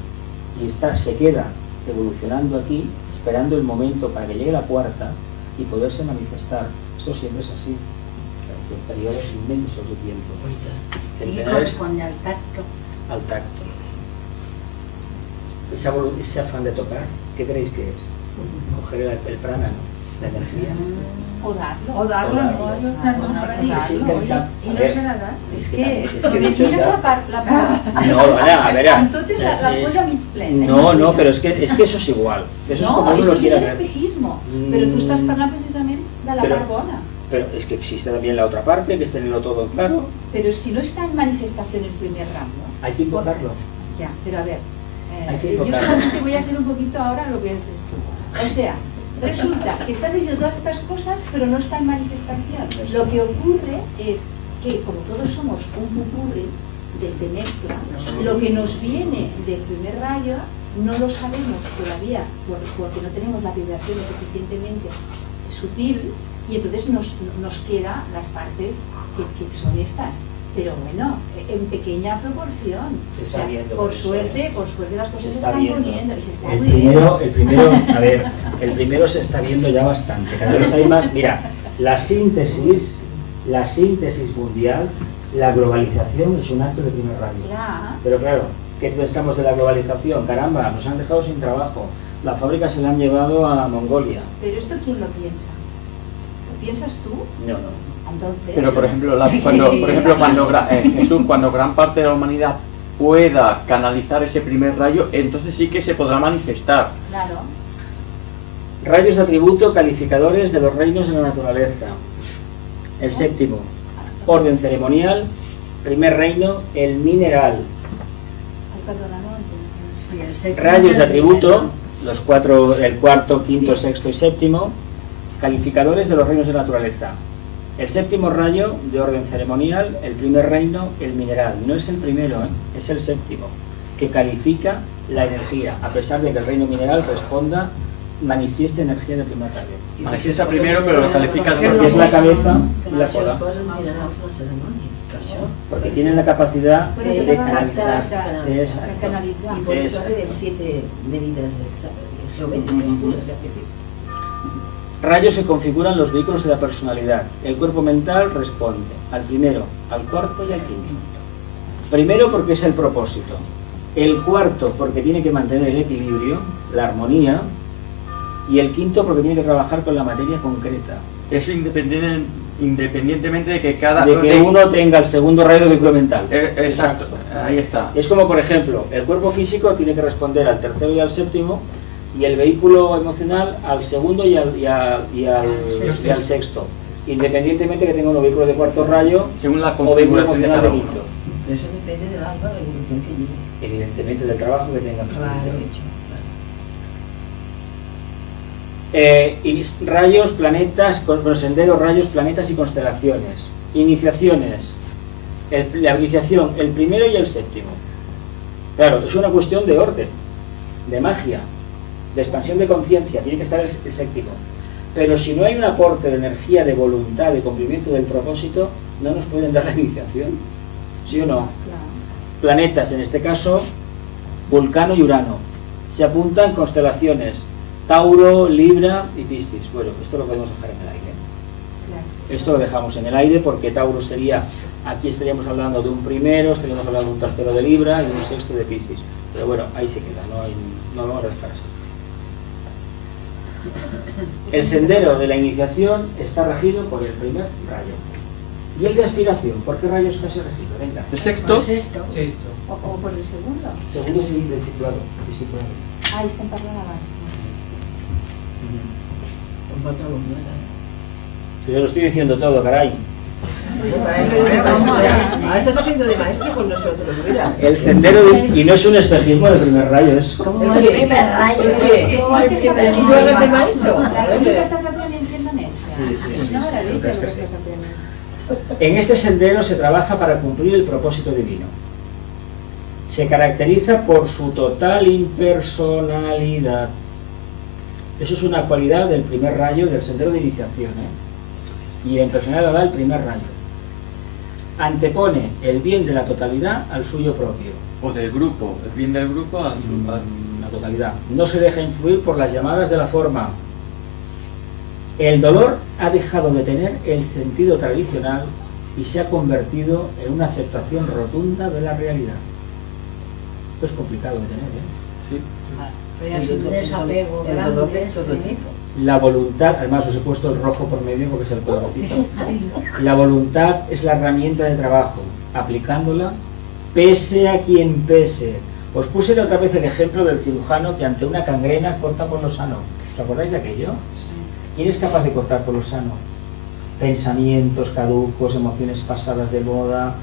y se queda evolucionando aquí, esperando el momento para que llegue la cuarta y poderse manifestar. Eso siempre es así, en periodos inmensos de tiempo. Y corresponde al tacto. Al tacto. Ese afán de tocar, ¿qué creéis que es? Coger el prana, ¿no? La energía. O darlo. O darlo, I no se la da. És És que que només mires la part... No, a ver. Amb tot és la polla mig plena. No, pero es que eso es igual. Eso es como No, uno és lo que quiera és ver. l'espejismo. Però tu estàs parlant precisament de la Pero- part bona. Pero es que existe también la otra parte, que es tenerlo todo claro. Pero si no está en manifestación el primer rango. Hay que invocarlo. Ya, pero a ver, Hay que yo invocarlo. solamente voy a hacer un poquito ahora lo que dices tú. O sea, resulta que estás diciendo todas estas cosas, pero no está en manifestación. Lo que ocurre es que, como todos somos un pupurri de mezcla, lo que nos viene del primer rayo no lo sabemos todavía porque no tenemos la vibración lo suficientemente sutil y entonces nos quedan las partes que son estas. Pero bueno, en pequeña proporción. Se está viendo por eso, suerte las cosas Se se está están viendo. poniendo y se está El muy bien. primero se está viendo ya bastante. Cada vez hay más. Mira, la síntesis mundial, la globalización es un acto de primer rango. Claro. Pero claro, ¿qué pensamos de la globalización? Caramba, nos han dejado sin trabajo. La fábrica se la han llevado a Mongolia. Pero esto ¿quién lo piensa? ¿Lo piensas tú? No. Entonces... Pero por ejemplo, Jesús, cuando gran parte de la humanidad pueda canalizar ese primer rayo, entonces sí que se podrá manifestar. Claro. Rayos de atributo, calificadores de los reinos de la naturaleza. El séptimo, orden ceremonial. Primer reino, el mineral. Ay, perdona, no entiendo. Sí, el séptimo Rayos es de el atributo, primero. el cuarto, quinto, Sí. sexto y séptimo. Calificadores de los reinos de la naturaleza. El séptimo rayo de orden ceremonial, el primer reino, el mineral. No es el primero, es el séptimo, que califica la energía, a pesar de que el reino mineral responda, manifieste energía de primer rayo. Manifiesta primero, pero lo califica al Porque segundo. es la cabeza Que y la això es cola. posa en minerals de la cerimònia, per això. Porque tienen la capacidad Pero de te va a canalizar. de Exacto. canalizar. Y por eso Exacto. deben 7 medidas geométricas puras. Rayos que configuran los vehículos de la personalidad. El cuerpo mental responde al primero, al cuarto y al quinto. Primero porque es el propósito. El cuarto porque tiene que mantener el equilibrio, la armonía. Y el quinto porque tiene que trabajar con la materia concreta. Eso independientemente de que cada... De que uno tenga el segundo rayo de vehículo mental. Exacto, ahí está. Es como, por ejemplo, el cuerpo físico tiene que responder al tercero y al séptimo, y el vehículo emocional al segundo y al sexto. independientemente que tenga un vehículo de cuarto rayo Según la o vehículo configuración de emocional cada de uno. quinto. Pero eso depende del alma, la evolución que lleve. Evidentemente del trabajo que tenga. Claro, hecho. Y rayos, planetas, con senderos, rayos, planetas y constelaciones. Iniciaciones. La iniciación, el primero y el séptimo. Claro, es una cuestión de orden, de magia, de expansión de conciencia, tiene que estar el séptimo. Pero si no hay un aporte de energía, de voluntad, de cumplimiento del propósito, no nos pueden dar la iniciación. ¿Sí o no? Claro. Planetas, en este caso, Vulcano y Urano. Se apuntan constelaciones, Tauro, Libra y Piscis. Bueno, esto lo podemos dejar en el aire. Esto lo dejamos en el aire porque Tauro sería, aquí estaríamos hablando de un primero, estaríamos hablando de un tercero de Libra y un sexto de Piscis. Pero bueno, ahí se queda, no lo vamos a dejar así. El sendero de la iniciación está regido por el primer rayo. ¿Y el de aspiración? ¿Por qué rayo está regido? Venga. El sexto, Sexto. Sexto. O por el segundo. Segundo es el discipulado. Ah, está en parlant abans. Con pantalón, ¿verdad? Yo lo estoy diciendo todo, caray. Estás haciendo de maestro con nosotros, mira. El sendero y no es un espejismo del primer rayo, es Como el primer rayo. ¿Tú hagas de maestro? La lógica que estás aprendiendo en esta. Sí, sí, Es sí, una sí, maravilla creo que es lo que que sí. estás aprendiendo. En este sendero se trabaja para cumplir el propósito divino. Se caracteriza por su total impersonalidad. Eso es una cualidad del primer rayo del sendero de iniciación, ¿eh? Y la impersonalidad da el primer rayo. Antepone el bien de la totalidad al suyo propio. o del grupo, el bien del grupo al La totalidad. No se deja influir por las llamadas de la forma. El dolor ha dejado de tener el sentido tradicional y se ha convertido en una aceptación rotunda de la realidad. Esto es complicado de tener, ¿eh? Sí. Pero si tú tienes apego El dolor de grande, todo sí. tipo. La voluntad, además os he puesto el rojo por medio porque es el colorcito. La voluntad es la herramienta de trabajo, aplicándola pese a quien pese. Os puse la otra vez el ejemplo del cirujano que ante una gangrena corta por lo sano. ¿Os acordáis de aquello? ¿Quién es capaz de cortar por lo sano? Pensamientos caducos, emociones pasadas de moda,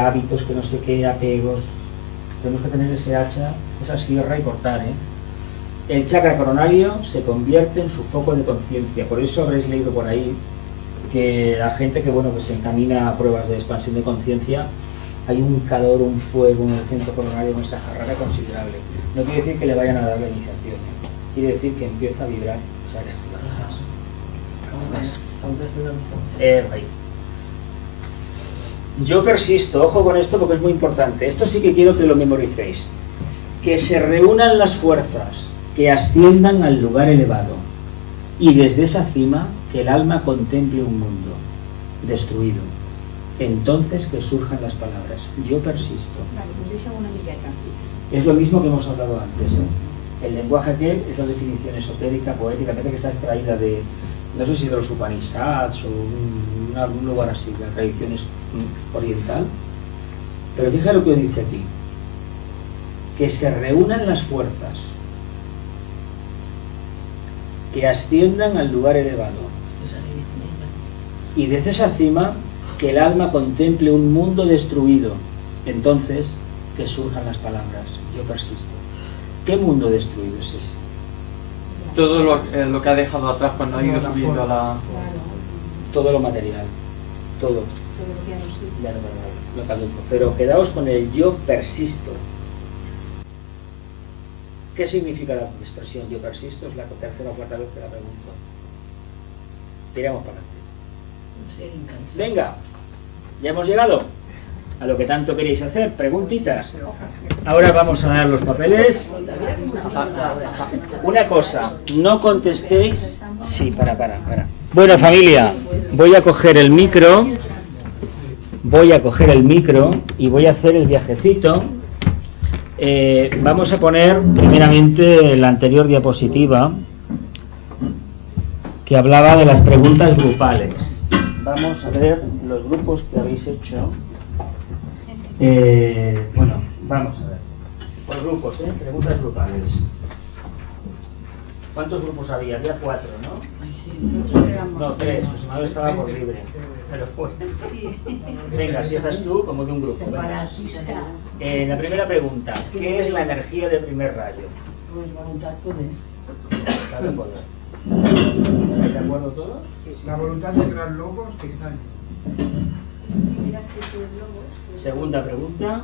hábitos que no sé qué, apegos. Tenemos que tener ese hacha, esa sierra y cortar, ¿eh? El chakra coronario se convierte en su foco de conciencia. Por eso habréis leído por ahí que la gente que se encamina a pruebas de expansión de conciencia, hay un calor, un fuego en el centro coronario, una jarrara considerable. No quiere decir que le vayan a dar la iniciación, ¿eh? Quiere decir que empieza a vibrar esa energía. Más. Ahí. Yo persisto, ojo con esto porque es muy importante. Esto sí que quiero que lo memoricéis. Que se reúnan las fuerzas que asciendan al lugar elevado y desde esa cima que el alma contemple un mundo destruido. Entonces que surjan las palabras. Yo persisto. Vale, pues deixa una miqueta. Es lo mismo que hemos hablado antes, ¿eh? El lenguaje aquel es la definición esotérica, poética, parece que está extraída de, no sé si de los Upanishads o algún lugar así, de la tradición oriental. Pero fíjate lo que dice aquí. Que se reúnan las fuerzas que asciendan al lugar elevado y desde esa cima que el alma contemple un mundo destruido. Entonces que surjan las palabras. Yo persisto. ¿Qué mundo destruido es ese? Todo lo que ha dejado atrás cuando ha ido subiendo a la... Claro, Todo lo material, todo, todo lo que ya no sirve. ya no vale, lo caduco. Pero quedaos con el yo persisto. ¿Qué significa la expresión yo persisto? Es la tercera o cuarta vez que la pregunto. Tiramos para adelante. Un ser incansable. Venga, ya hemos llegado a lo que tanto queréis hacer, preguntitas. Ahora vamos a dar los papeles. Una cosa, no contestéis. Sí, para. Bueno, familia, voy a coger el micro y voy a hacer el viajecito. Vamos a poner primeramente la anterior diapositiva que hablaba de las preguntas grupales. Vamos a ver los grupos que habéis hecho. Bueno, vamos a ver. Por grupos, preguntas grupales. ¿Cuántos grupos había? Había 4, ¿no? Ay, sí, nosotros éramos... No, 3, José Manuel estaba por libre. Pero fue. Sí. Venga, empiezas tú como de un grupo. venga. Separatista. La primera pregunta, ¿qué es la energía de primer rayo? Pues voluntad, poder. Claro, poder. ¿Estáis de acuerdo todos? La voluntad de crear logos que están. Primera especie de globos. Segunda pregunta.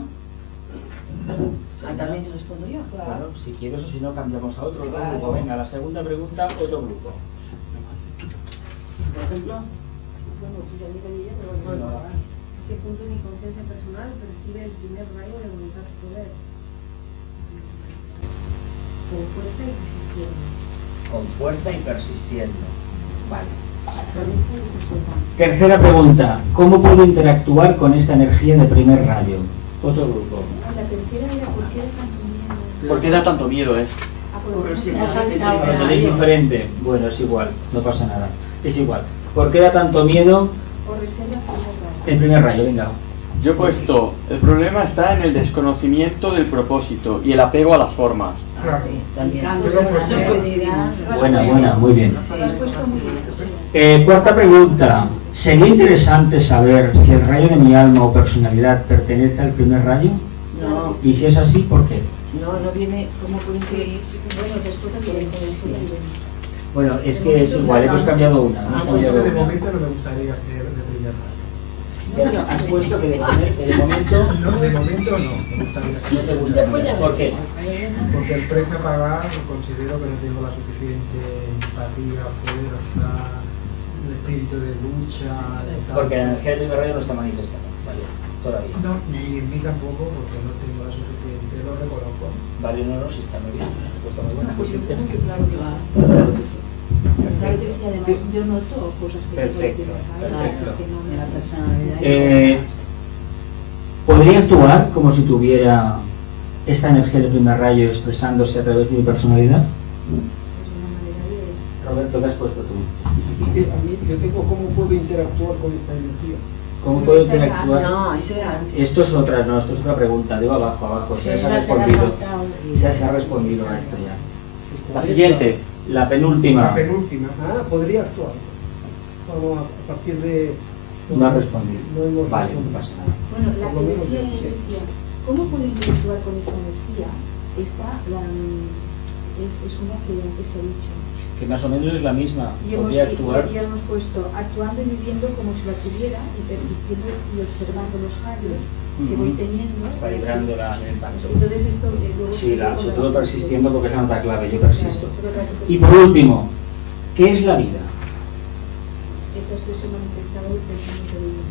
Ah, también respondo yo. Claro, si quieres o si no cambiamos a otro grupo. Venga, la segunda pregunta, otro grupo. Por ejemplo, Bueno, si se admite ella, pero bueno, ¿qué punto de mi conciencia personal percibe el primer rayo de voluntad poder? Con fuerza y persistiendo. con fuerza y persistiendo. Vale. Parece que se va. Tercera pregunta, ¿cómo puedo interactuar con esta energía de primer rayo? Otro grupo. La tercera era ¿por qué da tanto miedo? ¿Por qué da tanto miedo eso? ¿Es diferente? Bueno, es igual, no pasa nada. Es igual. ¿Por qué da tanto miedo O reserva por el primer rayo? Venga. Yo he puesto, el problema está en el desconocimiento del propósito y el apego a las formas. Claro. También. Buena, muy bien. Lo has puesto muy bien. Cuarta pregunta. ¿Sería interesante saber si el rayo de mi alma o personalidad pertenece al primer rayo? No, Y si es así, ¿por qué? no viene, ¿cómo puede ser? Bueno, después también Bueno, es que es igual, hemos cambiado una. Hemos Ah, pues cambiado yo de una. momento no me gustaría ser de primer rayo. Bueno, has puesto que de momento No, de momento no, me gustaría ser. no te gusta. ¿Por qué? Porque el precio a pagar considero que no tengo la suficiente empatía, fuerza, el espíritu de lucha, de tal. Porque la energía del primer rayo no está manifestada. Vale, todavía. No, ni en mí tampoco, porque no tengo la suficiente, lo reconozco. Vale, no, sí está muy bien. Está muy buena. Pues yo creo que claro que va. Claro que sí. Claro que sí, además yo noto cosas que Perfecto, tengo que perfecto. que no me La hacen. personalidad. ¿Podría actuar como si tuviera esta energía del primer rayo expresándose a través de mi personalidad? Es una manera de... Roberto, ¿qué has puesto tú? Es que a mí, yo tengo cómo puedo interactuar con esta energía. ¿Cómo puedo interactuar? No, eso era antes. Esto es otra, no, esto es otra pregunta. Digo abajo. Se ha respondido. Se ha respondido a esto ya. La siguiente. La penúltima. La penúltima. Ah, podría actuar. Vamos a partir de... No ha respondido. No hemos Vale, no respondido. pasa nada. Bueno, la Por lo menos que yo, sí. decía, ¿cómo puedo interactuar con esta energía? Es una que antes he dicho. Que más o menos es la misma. Y hemos, Podría actuar. y hemos puesto actuando y viviendo como si la tuviera y persistiendo y observando los fallos que voy teniendo. Calibrando el impacto. Entonces esto... luego Sí, sigo con sobre las- todo persistiendo porque es la nota clave, yo persisto. Claro, todo el rato Y por último, ¿qué es la vida? esta expresión manifestada del pensamiento divino.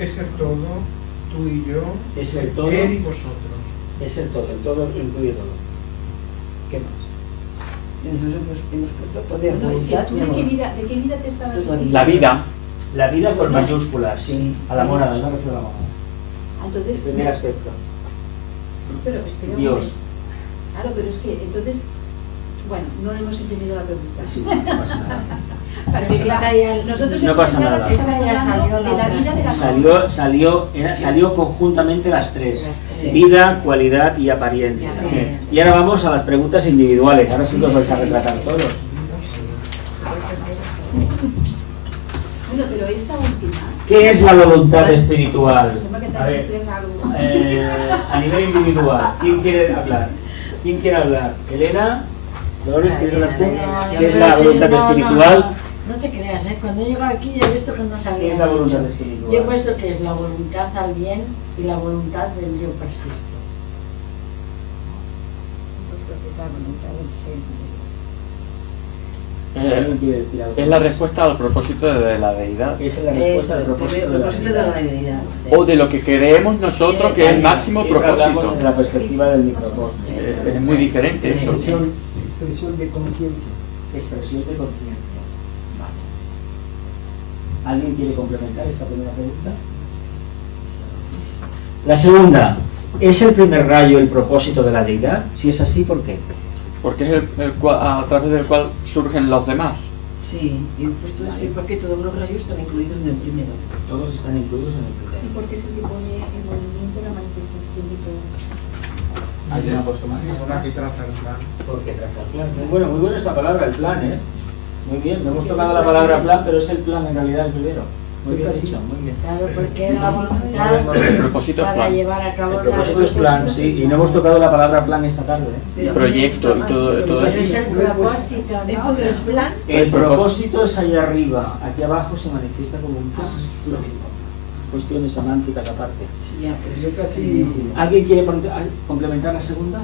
Es el todo, tú y yo, Es el todo, él y vosotros. es el todo incluye todo. ¿Qué más? Entonces hemos puesto poder, No, es que voluntad tú y de qué amor. vida te estabas Pues la refiriendo? La vida. La vida con mayúsculas, sí, Sí. a la morada, yo me refiero a la morada. Ah, entonces, El primer aspecto. sí, pero espera un Dios. momento. Claro, pero es que entonces, bueno, no hemos entendido la pregunta. Sí, no pasa nada. Porque, Esta claro, ya- nosotros No hemos pasa pensado nada. que estamos Esta ya hablando salió de la la otra vida de la Salió conjuntamente las tres. Las tres. Vida, cualidad y apariencia. Sí. Y ahora vamos a las preguntas individuales. Ahora sí los vais a retratar todos. Bueno, pero esta última, ¿Qué es la voluntad espiritual? como que te A ver, refieres a algo. a nivel individual, ¿quién quiere hablar? ¿Quién quiere hablar? ¿Elena? ¿Dolores, quieres hablar tú? ¿Qué es la voluntad espiritual? No te creas, cuando llego aquí ya he visto que no sabía. ¿Qué es la voluntad mucho. espiritual? Yo he puesto que es la voluntad al bien y la voluntad del yo persisto. ¿Alguien quiere decir algo? Es la respuesta al propósito de la deidad. Esa es la respuesta al El propósito de la propósito de vida. la deidad. O de lo que creemos nosotros que es el máximo Siempre hablamos propósito. desde la perspectiva del microcosmos. Es muy diferente eso. Expresión de conciencia. Expresión de conciencia. ¿Alguien quiere complementar esta primera pregunta? La segunda, ¿es el primer rayo el propósito de la deidad? Si es así, ¿por qué? Porque es a través del cual surgen los demás. Sí, y he puesto sí porque todos los rayos están incluidos en el primero. Todos están incluidos en el ¿Y primero. por qué se le pone en movimiento la manifestación de todo? ¿Alguien ha puesto más? Es una que traza el plan. Porque traza el plan. Muy buena esta palabra, el plan, ¿eh? Muy bien, me hemos tocado la palabra plan, pero es el plan en realidad el primero. Muy bien dicho, muy bien. Claro, porque la voluntad El propósito es para plan. llevar a cabo El propósito es plan, sí, y no hemos tocado la palabra plan esta tarde, ¿eh? Y proyecto y todo Pero eso. es el propósito, ¿no? Esto del plan, El propósito es allá arriba, aquí abajo se manifiesta como un plan. Lo mismo. Cuestiones semánticas aparte. Ya, pues Yo casi, ¿Alguien quiere complementar la segunda?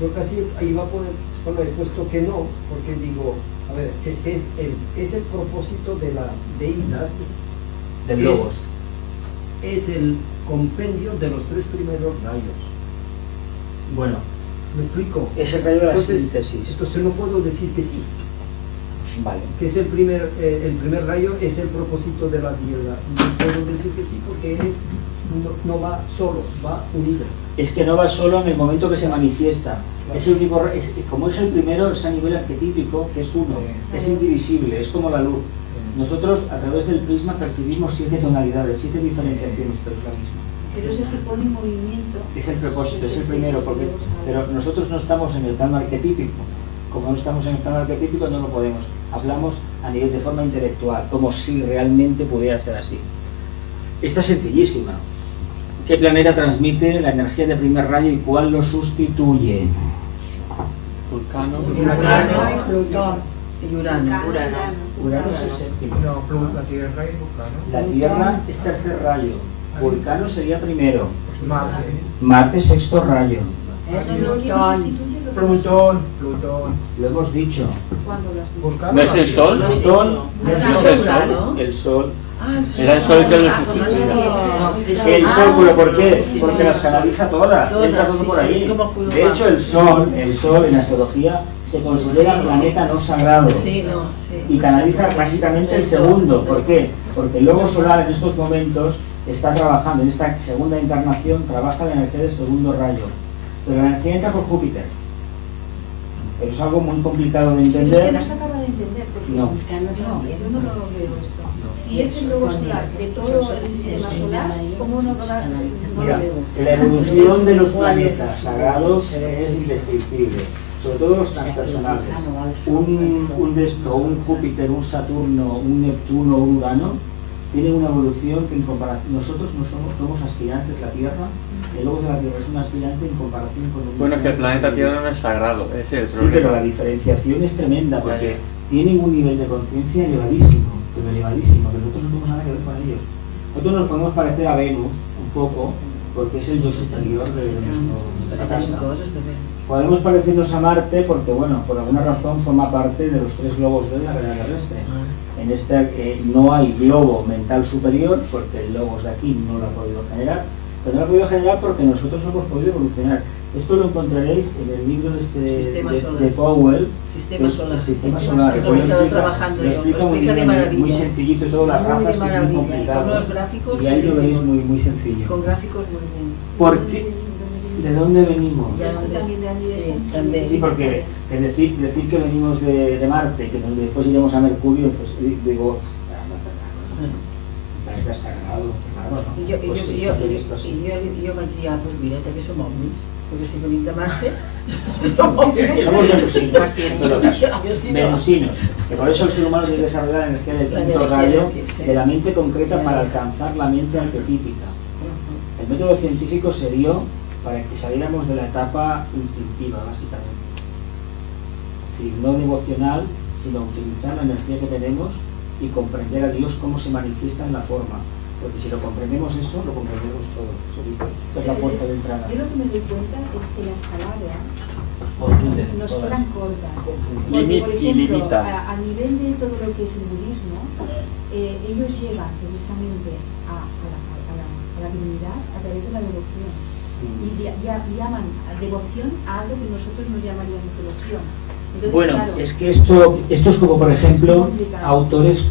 yo casi iba a poner, bueno, he puesto que no, porque digo, a ver, es el propósito de la deidad, Del Es- logos. es el compendio de los 3 primeros rayos. Bueno, ¿Me explico? es el rayo de la Entonces, síntesis. entonces no puedo decir que sí, Vale. que es el primer rayo, es el propósito de la deidad. No puedo decir que sí, porque no va solo, va unido. Es que no va solo en el momento que se manifiesta. Es el tipo, como es el primero, es a nivel arquetípico, que es uno, es indivisible, es como la luz. Nosotros, a través del prisma, percibimos 7 tonalidades, 7 diferenciaciones, pero es la misma. pero es el que pone en movimiento. Es el propósito, es el primero, pero nosotros no estamos en el plano arquetípico. Como no estamos en el plano arquetípico, no lo podemos. Hablamos a nivel de forma intelectual, como si realmente pudiera ser así. Esta es sencillísima. ¿Qué planeta transmite la energía de primer rayo y cuál lo sustituye? Vulcano. Urano y Plutón. Y Urano. Urano es el séptimo. No, la Tierra y Vulcano. La Tierra es tercer rayo. Vulcano sería primero. Marte. Marte sexto rayo. Plutón. Plutón. Lo hemos dicho. ¿Cuándo lo has dicho? Vulcano. ¿No es el Sol? Plutón, ¿No es el Sol? el Sol. Era el Sol que lo sustituía. El Sol, ¿pero por qué? Porque las canaliza todas, entra todo por ahí. De hecho, el Sol en astrología se considera planeta no sagrado y canaliza básicamente el segundo. ¿Por qué? Porque el logo solar en estos momentos está trabajando, en esta segunda encarnación trabaja la energía del segundo rayo, pero la energía entra por Júpiter. Pero es algo muy complicado de Pero es que entender. no se acaba de entender, porque No. yo no lo veo esto. Si es el logo solar de todo el sistema solar, ¿cómo no va a...? No Mira, lo veo. la evolución de los planetas sagrados es indescriptible, sobre todo los transpersonales. Un Júpiter, un Saturno, un Neptuno, un Urano, tienen una evolución que en comparación, nosotros no somos aspirantes, la Tierra, el logo de la Tierra es un aspirante en comparación con un... Bueno, es que el planeta Tierra no es sagrado, ese es el Sí, pero la problema. diferenciación es tremenda porque tienen un nivel de conciencia elevadísimo, pero elevadísimo, que nosotros no tenemos nada que ver con ellos. Nosotros nos podemos parecer a Venus un poco, porque es el yo superior de nuestra casa. Podemos parecernos a Marte porque, bueno, por alguna razón forma parte de los 3 globos de la cadena terrestre. En este no hay globo mental superior, porque el logos de aquí no lo ha podido generar, pero no lo ha podido generar porque nosotros no hemos podido evolucionar. Esto lo encontraréis en el libro de Powell, Sistema solar. Sistema solar. Que es lo que he estado trabajando Lo yo. explica Lo muy explica de bien, maravilla. muy sencillito, y todas las Muy de razas, que es muy maravilla. complicado. Con unos gráficos Y ahí lo veréis buenísimos. muy sencillo. Con gráficos muy bien. ¿Por qué? ¿De dónde venimos? Ya Esto también de Andy de sí, Santos. también. Sí, porque decir que venimos de Marte, que después iremos a Mercurio, pues digo, planeta sagrado, claro, ¿no? Y yo Pues sí, se ha visto así. vaig dir, ah, pues mira, que som ovnis, perquè si venim de Marte, som ovnis. Somos venusinos, en todo caso. Jo sí, no. Venusinos, que por eso el ser humano tiene que desarrollar la energía del quinto rayo de la mente concreta para alcanzar la mente arquetípica. El método científico se dio para que saliéramos de la etapa instintiva, básicamente. Es decir, no devocional, sino utilizar la energía que tenemos y comprender a Dios cómo se manifiesta en la forma. Porque si lo comprendemos eso, lo comprendemos todo. Esa es la puerta de entrada. Yo lo que me doy cuenta es que las palabras Confunden nos todas. quedan cortas. Porque, Limit por y ejemplo, limita. a nivel de todo lo que es el budismo, ellos llegan precisamente a la divinidad a través de la devoción. Y llaman a devoción a algo que nosotros nos llamaríamos devoción. Entonces, Bueno, claro, es que esto es como, por ejemplo, autores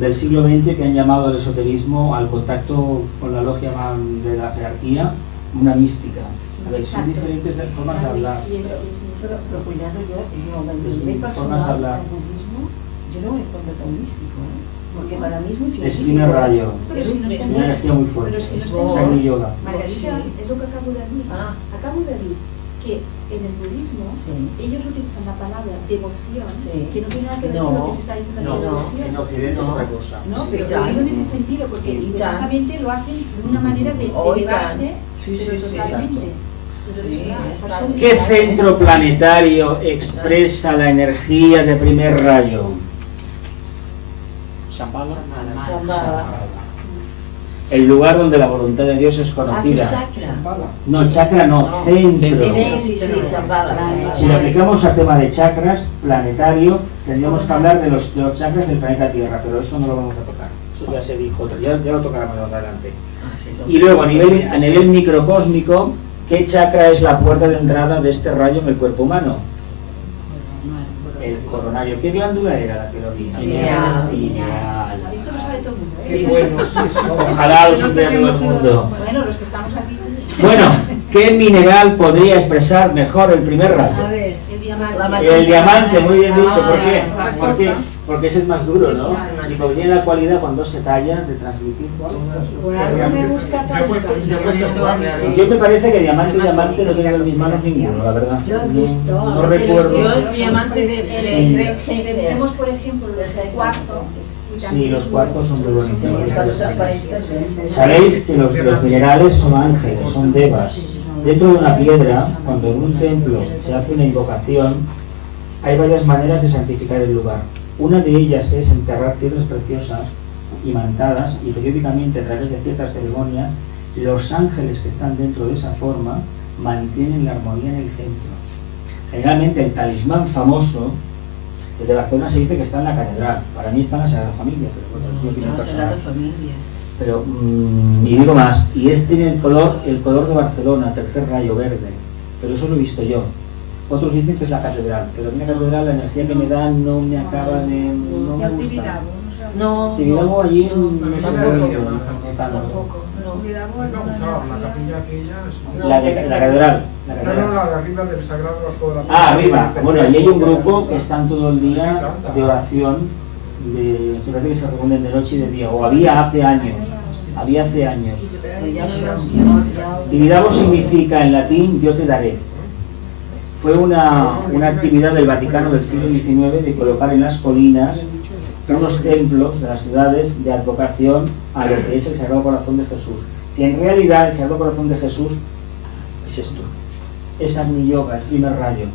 del siglo XX que han llamado al esoterismo, al contacto con la logia de la jerarquía, una mística. A ver, son Exacto. diferentes formas de hablar. y es- Però cuidado, jo, del Es nivell formas de personal hablar. del budismo, yo no me encuentro tan místico, porque para mí es muy Es científico. primer rayo, Pero si no es está una energía muy fuerte. Pero si no Es está Sangre yoga. Margarita, Sí. es lo que acabo de decir. Ah. Acabo de decir que en el budismo ellos utilizan la palabra devoción, que no tiene nada que ver No. con lo que se está diciendo en la devoción. en Occidente es otra cosa. No, Sí, pero y lo digo en tal. ese sentido, porque Y tal. intensamente lo hacen de una manera de Oh, y elevarse, tal. Sí, pero sí, sí, totalmente. Entonces, Sí, claro, está son- ¿Qué centro planetario expresa la energía de primer rayo? Shambhala. Shambhala. El lugar donde la voluntad de Dios es Ah, conocida. chakra. No, chakra no, centro. Sí, sí, Shambhala. Si lo aplicamos al tema de chakras planetario, tendríamos que hablar de los chakras del planeta Tierra, pero eso no lo vamos a tocar. Eso ya se dijo, ya lo tocaremos más adelante. Y luego, a nivel microcósmico, ¿qué chakra es la puerta de entrada de este rayo en el cuerpo humano? El coronario. ¿Qué glándula era la que lo vi? Pineal. Pineal. Esto lo sabe todo el mundo, ¿eh? Qué bueno, sí, Ojalá lo supiera todo el mundo. Bueno, los que estamos aquí sí. Bueno, ¿qué mineral podría expresar mejor el primer rayo? A ver, el diamante. El diamante, muy bien dicho. ¿Por qué? Ah, ¿Por qué? Porque ese es más duro, ¿no? Sí. Y porque tiene la cualidad cuando se talla de transmitir. Por algo me gusta tanto. Yo me parece que diamante y diamante no tienen en mis manos ninguno, la verdad. Lo he visto. No recuerdo. Yo es diamante de Tenemos, por ejemplo, los de cuarzo. y Sí, también los es cuartos son muy bonitos. Sí. Sabéis que los minerales son ángeles, son devas. Dentro de una piedra, cuando en un templo se hace una invocación, hay varias maneras de santificar el lugar. Una de ellas es enterrar piedras preciosas, imantadas, y periódicamente a través de ciertas ceremonias, los ángeles que están dentro de esa forma mantienen la armonía en el centro. Generalmente el talismán famoso, el de Barcelona, se dice que está en la catedral. Para mí está en la Sagrada Familia, pero bueno, es mi opinión personal. Pero, y digo más, y tiene el color de Barcelona, tercer rayo verde, pero eso lo he visto yo. Otros dicen que es la catedral, pero a mí la catedral, la energía que me da no me acaba de... no me gusta. No, Tibidabo allí no no, sé no, muy no, bien, no, tampoco. No. me gustaba la capilla aquella. la catedral. No, la de arriba del Sagrado Corazón. Ah, arriba. Bueno, allí hay un grupo que están todo el día de oración, se parece que se reúnen de noche y de día, o había hace años. Tibidabo significa en latín yo te daré. Fue una actividad del Vaticano del siglo XIX de colocar en las colinas unos templos de las ciudades de advocación a lo que es el Sagrado Corazón de Jesús. Y en realidad el Sagrado Corazón de Jesús es esto, es Agni Yoga, es primer rayo.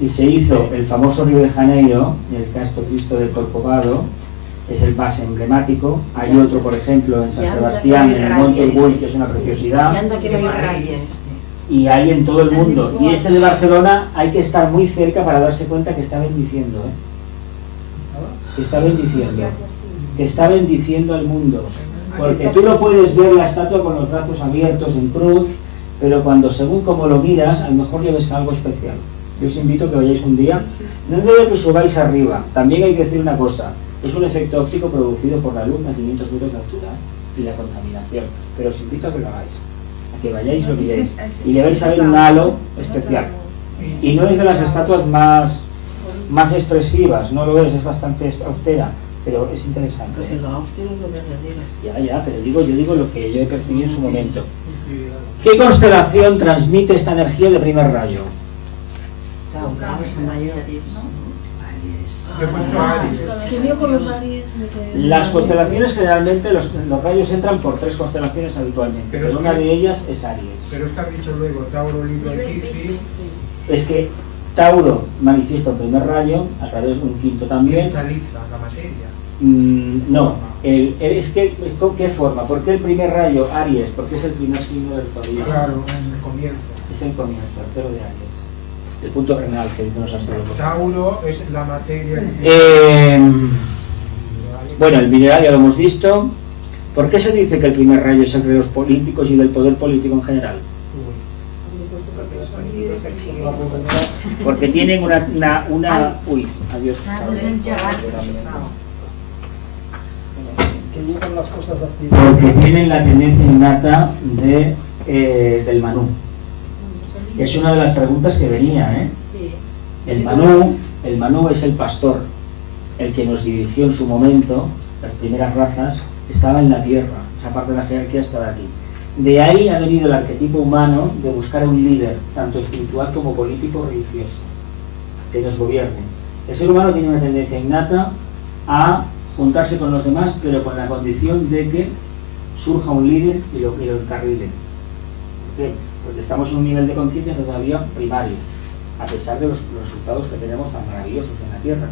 Y se hizo el famoso Río de Janeiro, el Castro Cristo del Corcovado, es el más emblemático. Hay otro, por ejemplo, en San Sebastián, en el Monte Orgull, que es una preciosidad. Y hay en todo el mundo. Y este de Barcelona hay que estar muy cerca para darse cuenta que está bendiciendo, ¿eh? Que está bendiciendo. Que está bendiciendo al mundo. Porque tú no puedes ver la estatua con los brazos abiertos en cruz, pero cuando según como lo miras, a lo mejor le ves algo especial. Yo os invito a que vayáis un día. No digo que subáis arriba. También hay que decir una cosa. Es un efecto óptico producido por la luz a 500 metros de altura y la contaminación. Pero os invito a que lo hagáis. A que vayáis y lo miréis. Y le vais a ver un halo especial. Y no es de las estatuas más expresivas, no lo es bastante austera, pero es interesante. Pues en lo austero es lo verdadero. Ya, pero yo digo lo que yo he percibido en su momento. ¿Qué constelación transmite esta energía de primer rayo? Es que veo con los Aries. Las constelaciones generalmente, los rayos entran por 3 constelaciones habitualmente, pero una de ellas es Aries. Pero es que has dicho luego Tauro, Libra y Piscis. Es que Tauro manifiesta un primer rayo, a través de un quinto también. Cristaliza la materia. No, es que, ¿con qué forma? ¿Por qué el primer rayo, Aries? Porque es el primer signo del zodiaco. Claro, es el comienzo. Es el comienzo, el cero de Aries. El punto renal que dicen los astrólogos. Tauro es la materia. Bueno, el mineral ya lo hemos visto. ¿Por qué se dice que el primer rayo es el de los políticos y del poder político en general? Porque tienen una uy, adiós. Que llevan las cosas así. Porque tienen la tendencia innata del Manú. Es una de las preguntas que venía, ¿eh? El Manú es el pastor, el que nos dirigió en su momento, las primeras razas, estaba en la tierra, esa parte de la jerarquía estaba aquí. De ahí ha venido el arquetipo humano de buscar a un líder, tanto espiritual como político o religioso, que nos gobierne. El ser humano tiene una tendencia innata a juntarse con los demás, pero con la condición de que surja un líder y lo encarrile. ¿Por qué? Porque estamos en un nivel de conciencia todavía primario, a pesar de los resultados que tenemos tan maravillosos en la Tierra.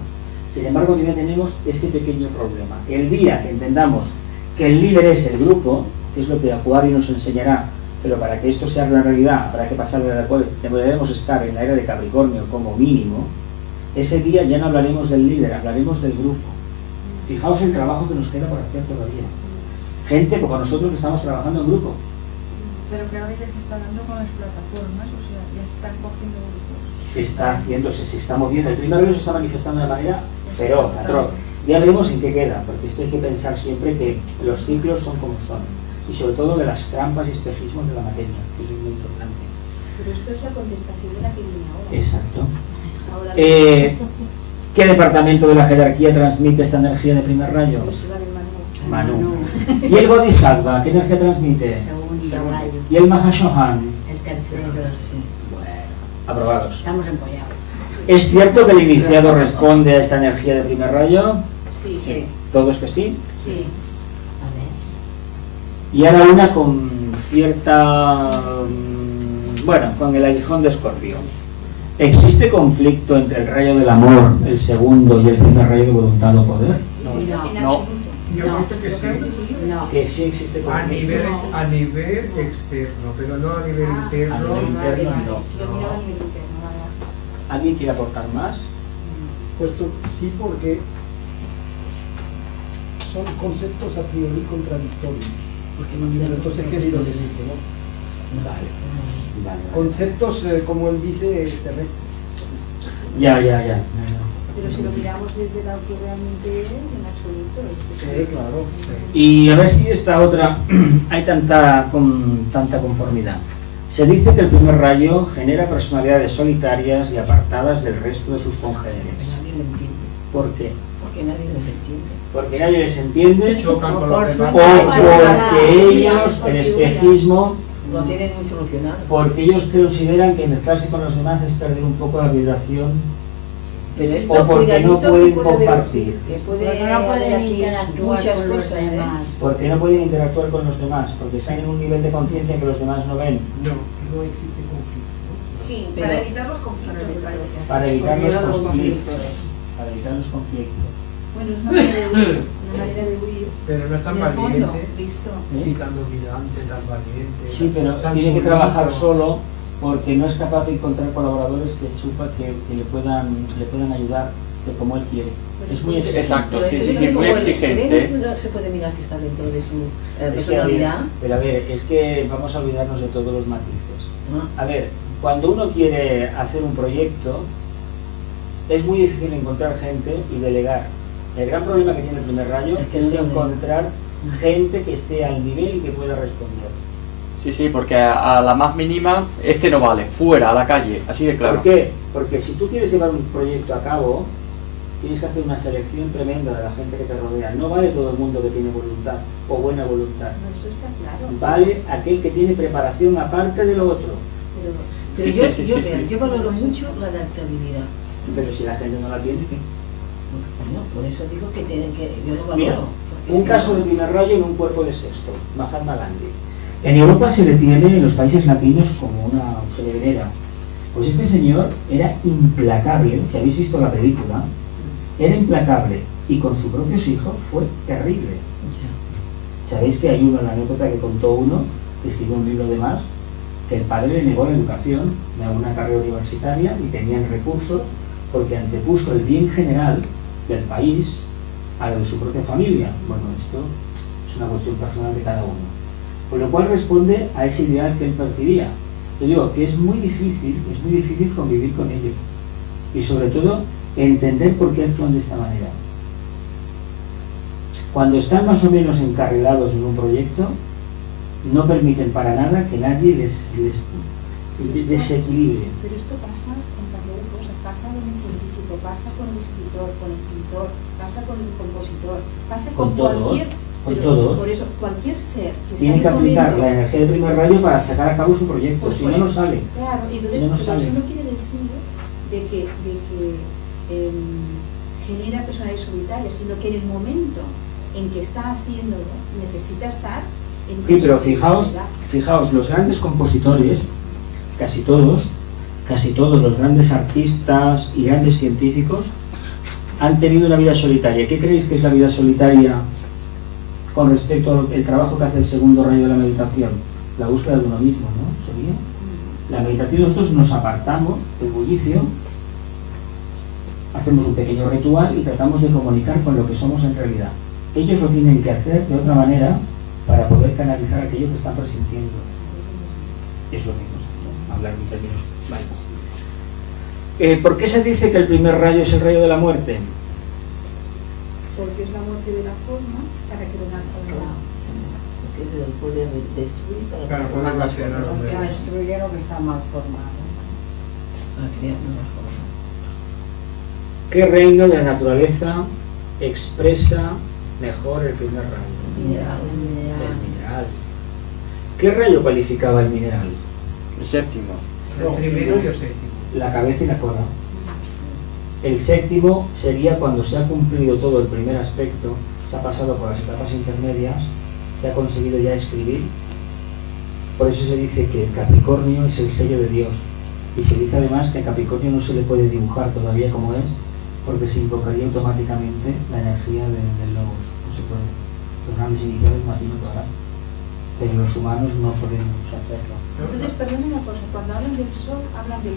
Sin embargo, todavía tenemos ese pequeño problema. El día que entendamos que el líder es el grupo, que es lo que Acuario nos enseñará, pero para que esto sea una realidad, para que pasar de la cual debemos estar en la era de Capricornio como mínimo, ese día ya no hablaremos del líder, hablaremos del grupo. Fijaos el trabajo que nos queda por hacer todavía. Gente como nosotros que estamos trabajando en grupo. Pero que ahora ya se está dando con las plataformas, o sea, ya se están cogiendo grupos. Está haciéndose, se está moviendo. El primer rayo se está manifestando de manera feroz, atroz. Ya veremos en qué queda, porque esto hay que pensar siempre que los ciclos son como son. Y sobre todo de las trampas y espejismos de la materia, que eso es muy importante. Pero esto es la contestación de la que viene ahora. Exacto. Ahora ¿Qué departamento de la jerarquía transmite esta energía de primer rayo? pues va del Manu. Manu. ¿Y el Bodhisattva qué energía transmite? Segundo rayo. ¿Y el Mahashohan? El tercero. Sí. Bueno, aprobados. Estamos empollados. ¿Es cierto que el iniciado responde a esta energía de primer rayo? Sí, Sí. ¿Todos que sí? sí. A ver. Y ahora una con cierta... bueno, con el aguijón de Escorpio. ¿Existe conflicto entre el rayo del amor, el segundo, y el primer rayo de voluntad o poder? En No. absoluto. Yo No. creo que sí. No. Que sí existe conflicto. A nivel externo, pero no a nivel interno. A nivel interno, Vale, no. vale. Yo miraba a nivel interno, vale. ¿Alguien quiere aportar más? Puesto sí, porque son conceptos a priori contradictorios. Porque no miran Entonces, ¿qué quiero decir? ¿No? Vale. Vale. Conceptos, como él dice, terrestres. Ya. Pero si lo miramos desde lo que realmente es, en absoluto es eso. Sí, claro. Y a ver si esta otra hay tanta conformidad. Se dice que el primer rayo genera personalidades solitarias y apartadas del resto de sus congéneres. Nadie lo entiende. ¿Por qué? Porque nadie lo entiende. Porque nadie les entiende Chocan con los Por demás. o suerte. porque ellos, el espejismo, Lo tienen muy solucionado. porque ellos consideran que mezclarse con los demás es perder un poco la vibración Pero esto, o porque no cuidadito, pueden que puede haber- compartir. que puede Porque no haber pueden aquí interactuar muchas con los cosas, ¿eh? demás. Porque no pueden interactuar con los demás, porque están en un nivel de conciencia que los demás no ven. No existe conflicto. Sí, Pero- para evitar los conflictos, me parece. Para evitar Por los miedo a los conflictos. Para evitar los conflictos. Bueno, es una manera de huir. Una manera de huir. Pero no es tan En el fondo, valiente visto. y tan dominante, tan valiente. Sí, pero tan tiene que solito. trabajar solo porque no es capaz de encontrar colaboradores que le puedan ayudar de como él quiere. Es muy exigente. Exacto, Pero sí, eso sí, es sí, como muy el exigente. extremo, se puede mirar que está dentro de su Es que, a ver, personalidad. pero a ver, es que vamos a olvidarnos de todos los matices. ¿No? A ver, cuando uno quiere hacer un proyecto, es muy difícil encontrar gente y delegar. El gran problema que tiene el primer rayo Es que es no delega. encontrar gente que esté al nivel y que pueda responder. Sí, sí, porque a la más mínima, este no vale, fuera, a la calle, así de claro. ¿Por qué? Porque si tú quieres llevar un proyecto a cabo, tienes que hacer una selección tremenda de la gente que te rodea. No vale todo el mundo que tiene voluntad o buena voluntad. No, eso está claro. Vale aquel que tiene preparación aparte de lo otro. Pero Sí, yo, sí, sí, yo, sí, veo, sí. yo valoro mucho la adaptabilidad. Pero si la gente no la tiene, ¿qué? Bueno, por eso digo que tiene que yo lo valoro. Mira, porque un si caso no- de primer rayo en un cuerpo de sexto, Mahatma Gandhi. En Europa se le tiene, en los países latinos, como una se le venera. Pues este señor era implacable, si habéis visto la película, era implacable y con sus propios hijos fue terrible. Ya. Sabéis que hay una anécdota que contó uno, que escribió un libro de más, que el padre le negó la educación de una carrera universitaria y tenían recursos porque antepuso el bien general del país a lo de su propia familia. Bueno, esto es una cuestión personal de cada uno. Con lo cual responde a ese ideal que él percibía. Yo digo que es muy difícil convivir con ellos. Y sobre todo, entender por qué actúan de esta manera. Cuando están más o menos encarrilados en un proyecto, no permiten para nada que nadie les desequilibre. Pero esto pasa con cualquier cosa, pasa con el científico, pasa con el escritor, con el pintor, pasa con el compositor, pasa Con con todos. cualquier con Pero todos, por eso, cualquier ser que está tiene en que un aplicar momento- la energía del primer rayo para sacar a cabo su proyecto, Pues si por no, no eso. sale. Claro, y entonces, No nos pero sale. eso no quiere decir de que genera personalidades solitarias, sino que en el momento en que está haciéndolo necesita estar en Sí, pero personalidad. fijaos, los grandes compositores, casi todos los grandes artistas y grandes científicos han tenido una vida solitaria. ¿Qué creéis que es la vida solitaria con respecto al trabajo que hace el segundo rayo de la meditación? La búsqueda de uno mismo, ¿no? ¿Sería? La meditación, nosotros nos apartamos del bullicio, hacemos un pequeño ritual y tratamos de comunicar con lo que somos en realidad. Ellos lo tienen que hacer de otra manera para poder canalizar aquello que están presintiendo. Es lo mismo, ¿no? Hablar en términos. Vale. ¿Por qué se dice que el primer rayo es el rayo de la muerte? Porque es la muerte de la forma para que renazca de la... Porque es el poder de destruir Para para poder formar las vaciar a los formas. Que destruye lo que está mal formado. Para crear nuevas formas. ¿Qué reino de la naturaleza expresa mejor el primer rayo? Mineral. El mineral. ¿Qué rayo cualificaba el mineral? El séptimo. El primero y el séptimo. La cabeza y la cola. El séptimo sería cuando se ha cumplido todo el primer aspecto, se ha pasado por las etapas intermedias, se ha conseguido ya escribir. Por eso se dice que el Capricornio es el sello de Dios. Y se dice además que a Capricornio no se le puede dibujar todavía como es, porque se invocaría automáticamente la energía del Logos. No se puede. Los grandes iniciados imagino que ahora, pero los humanos no podemos hacerlo. Entonces, perdón una cosa, cuando hablan del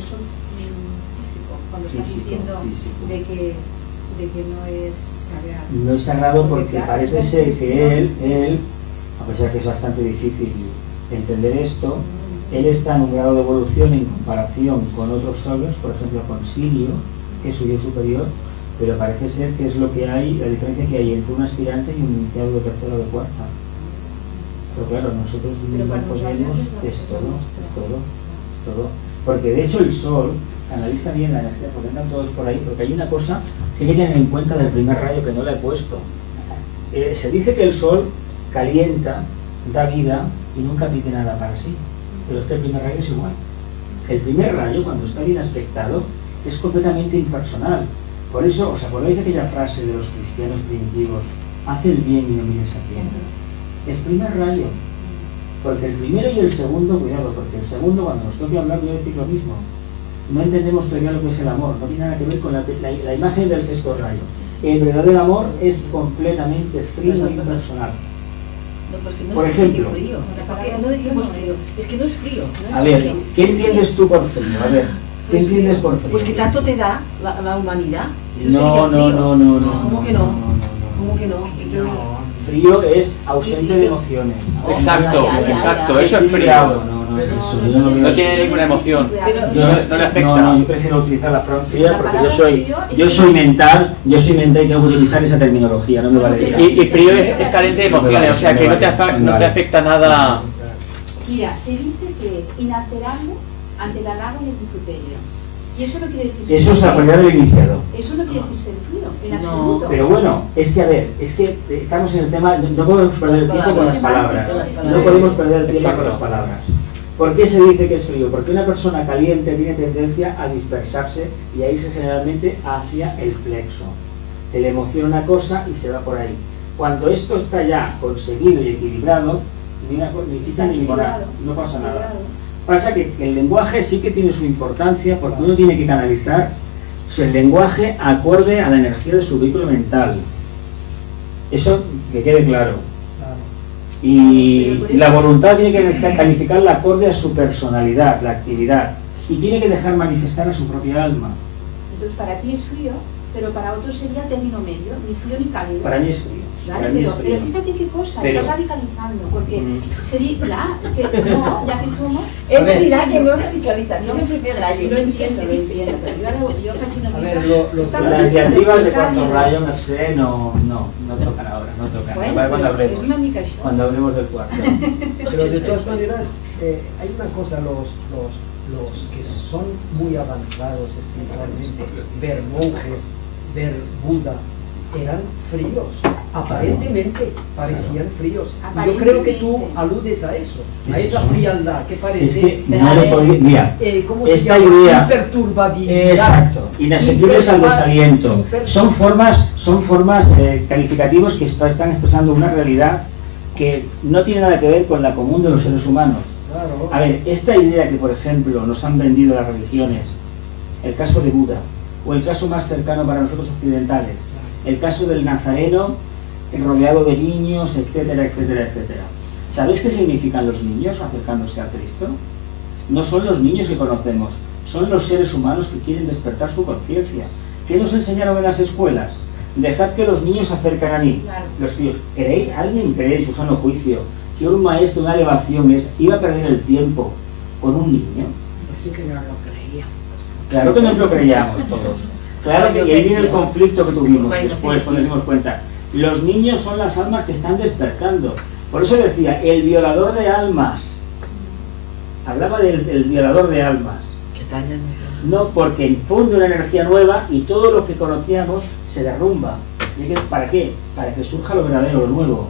sol físico, cuando están diciendo físico. de que no es sagrado. No es sagrado porque claro, parece es la ser expresión. que él, a pesar que es bastante difícil entender esto, él está en un grado de evolución en comparación con otros soles, por ejemplo con Sirio, que es su yo superior, pero parece ser que es lo que hay, la diferencia que hay entre un aspirante y un iniciado de tercera o de cuarta. Pero claro, nosotros Pero no para podemos, nosotros es todo. Porque de hecho el Sol analiza bien la energía, porque entran todos por ahí, porque hay una cosa que hay que tener en cuenta del primer rayo que no le he puesto. Se dice que el Sol calienta, da vida y nunca pide nada para sí, pero es que el primer rayo es igual. El primer rayo, cuando está bien aspectado, es completamente impersonal. Por eso, ¿os acordáis de aquella frase de los cristianos primitivos? Haz el bien y no mires a quién. Es primer rayo. Porque el primero y el segundo, cuidado, porque el segundo, cuando nos toque hablar, voy a decir lo mismo. No entendemos todavía lo que es el amor, no tiene nada que ver con la imagen del sexto rayo. El verdadero amor es completamente frío e impersonal. No, pues que no Por es ejemplo. frío. Porque no decimos frío. Es que no es frío. No A es ver, frío. ¿qué entiendes tú por frío? A ver, ¿qué entiendes por frío? Pues que tanto te da la humanidad. Eso No, sería frío. no. ¿Cómo que no? ¿Cómo que no? Frío es ausente de emociones. Exacto, exacto, eso es frío. Equilibrado. No, es eso. Yo no, No tiene ninguna emoción. Pero- Yo no le afecta. No, yo prefiero utilizar la frase fría La porque palabra frío es yo que- soy mental y tengo que utilizar esa terminología, no me vale esa. Y frío es carente de emociones, o sea que no te afecta nada. Mira, se dice que es inalterable ante el halago y el vituperio. Y eso no quiere decir Eso es ser la frío. cualidad del iniciado. Eso no quiere decir ser frío, en No, absoluto. Pero bueno, es que a ver, es que estamos en el tema, no podemos perder el tiempo con las palabras. No podemos perder el tiempo con las palabras. ¿Por qué se dice que es frío? Porque una persona caliente tiene tendencia a dispersarse y a irse generalmente hacia el plexo. Le emociona una cosa y se va por ahí. Cuando esto está ya conseguido y equilibrado, ni chicha ni limonada, no pasa nada. Pasa que el lenguaje sí que tiene su importancia porque uno tiene que canalizar el lenguaje acorde a la energía de su vehículo mental. Eso que quede claro. Y la voluntad tiene que calificarla acorde a su personalidad, la actividad. Y tiene que dejar manifestar a su propia alma. Entonces, para ti es frío, pero para otros sería término medio, ni frío ni cálido. Para mí es frío. Vale, Para mí es pero frío. fíjate qué cosa, Pero- estás radicalizando, porque sería, es que no, ya que somos... Él me dirá que no radicaliza. No, Yo siempre pero rayo. sí, lo entiendo, pero yo faig una A mica... ver, Estamos Las diciendo diatribas que de es cuarto cálido. rayo, Mercè, no tocan ahora, no tocan. Bueno, Cuando pero hablemos. és una mica això. Cuando hablemos del cuarto. Pero de todas maneras, hay una cosa, los que son muy avanzados espiritualmente, ver monjes, ver Buda, eran fríos, aparentemente parecían fríos. Yo creo Aparentemente. que tú aludes a eso, a ¿Es esa eso? frialdad que Es parece, que no le podía... Mira, ¿cómo se esta llama? idea... Imperturbabilidad. Exacto, inasequibles al desaliento. Son formas calificativos que están expresando una realidad que no tiene nada que ver con la común de los seres humanos. Claro. A ver, esta idea que, por ejemplo, nos han vendido las religiones, el caso de Buda, o el caso más cercano para nosotros occidentales, el caso del nazareno rodeado de niños, etcétera, etcétera, etcétera. ¿Sabéis qué significan los niños acercándose a Cristo? No son los niños que conocemos, son los seres humanos que quieren despertar su conciencia. ¿Qué nos enseñaron en las escuelas? Dejad que los niños se acercan a mí. Claro. Los tíos, ¿alguien cree en su sano juicio que un maestro, una elevación iba a perder el tiempo con un niño? Pues sí que no lo creía. Claro que nos lo creíamos todos. Claro que y ahí viene el conflicto que tuvimos después cuando nos dimos cuenta. Los niños son las almas que están despertando. Por eso decía, el violador de almas. Hablaba del violador de almas. Que tallan. No, porque infunde una energía nueva y todo lo que conocíamos se derrumba. ¿Y para qué? Para que surja lo verdadero, lo nuevo.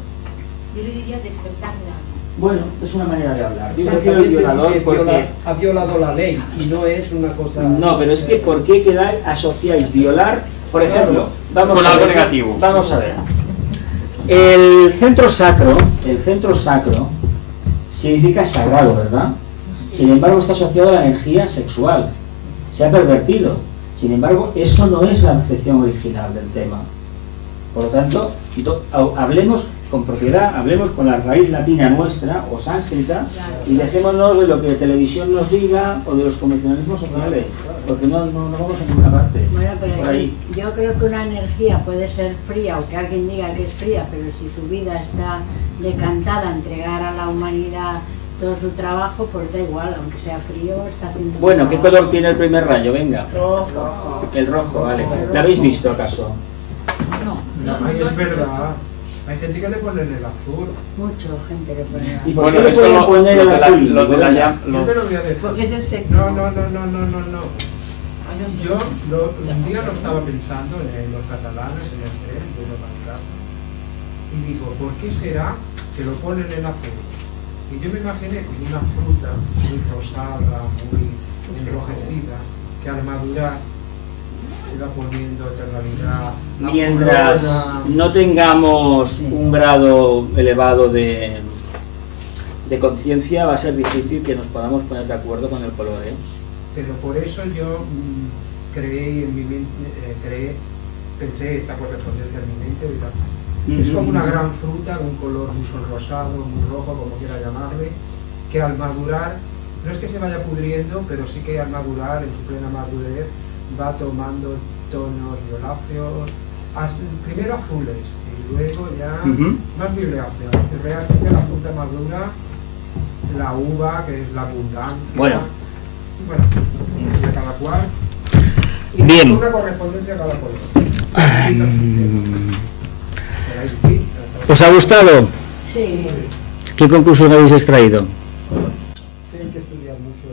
Yo le diría despertar de alma. Bueno, es una manera de hablar. Yo Pero prefiero el también se violador dice porque... ha violado la ley y no es una cosa... No, pero es que ¿por qué asociáis violar? Por ejemplo, vamos Con a algo ver, negativo. Vamos a ver. El centro sacro significa sagrado, ¿verdad? Sin embargo, está asociado a la energía sexual. Se ha pervertido. Sin embargo, eso no es la concepción original del tema. Por lo tanto, hablemos con propiedad, hablemos con la raíz latina nuestra o sánscrita y dejémonos de lo que la televisión nos diga o de los convencionalismos sociales, porque no vamos a ninguna parte. Bueno, Por pero ahí. yo creo que una energía puede ser fría o que alguien diga que es fría, pero si su vida está decantada a entregar a la humanidad todo su trabajo, pues da igual, aunque sea frío, está haciendo... Bueno, ¿qué color tiene el primer rayo? Venga. Rojo. El rojo, vale. ¿Lo habéis visto acaso? Ay, es verdad. Hay gente que le ponen el azul. Mucho gente le pone... ¿Y por Bueno, qué le eso pueden poner el azul? lo de la llama... Yo te lo voy a decir. Porque es el sector. No. Yo un día lo estaba pensando en los catalanes, en el tren, yendo para mi casa, y digo, ¿por qué será que lo ponen en azul? Y yo me imaginé como una fruta muy rosada, muy enrojecida, que al madurar se va poniendo tonalidad. Mientras no tengamos un grado elevado de conciencia, va a ser difícil que nos podamos poner de acuerdo con el color, ¿eh? Pero por eso yo creé en mi mente, pensé esta correspondencia en mi mente, ¿verdad? Es como una gran fruta, un color muy sonrosado, muy rojo, como quiera llamarle, que al madurar, no es que se vaya pudriendo, pero sí que al madurar, en su plena madurez, va tomando tonos violáceos, primero azules, y luego ya más violáceos. Y realmente la fruta madura, la uva, que es la abundancia. Bueno, y a cada cual. Y bien. Una correspondencia a cada color. ¿Os ha gustado? Sí. ¿Qué conclusión habéis extraído? Hay que estudiar mucho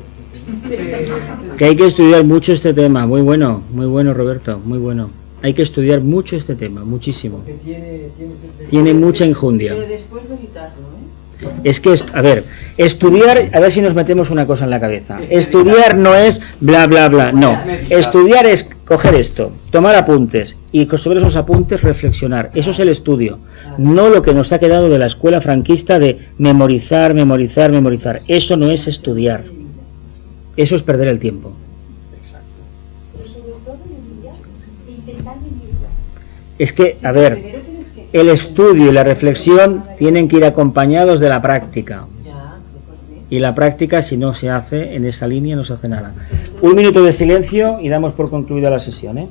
este tema. Que hay que estudiar mucho este tema. Muy bueno, Roberto, muy bueno. Hay que estudiar mucho este tema, muchísimo. Porque Tiene mucha enjundia. Pero después meditarlo, ¿eh? Es que, a ver, estudiar, a ver si nos metemos una cosa en la cabeza. Estudiar no es bla, bla, bla, no. Estudiar es coger esto, tomar apuntes y sobre esos apuntes reflexionar. Eso es el estudio. No lo que nos ha quedado de la escuela franquista de memorizar, memorizar, memorizar. Eso no es estudiar. Eso es perder el tiempo. Pero sobre todo memorizar e intentar memorizar. Es que, a ver, Primero tienes que... el estudio y la reflexión tienen que ir acompañados de la práctica. Y la práctica, si no se hace en esa línea, no se hace nada. Un minuto de silencio y damos por concluida la sesión, ¿eh?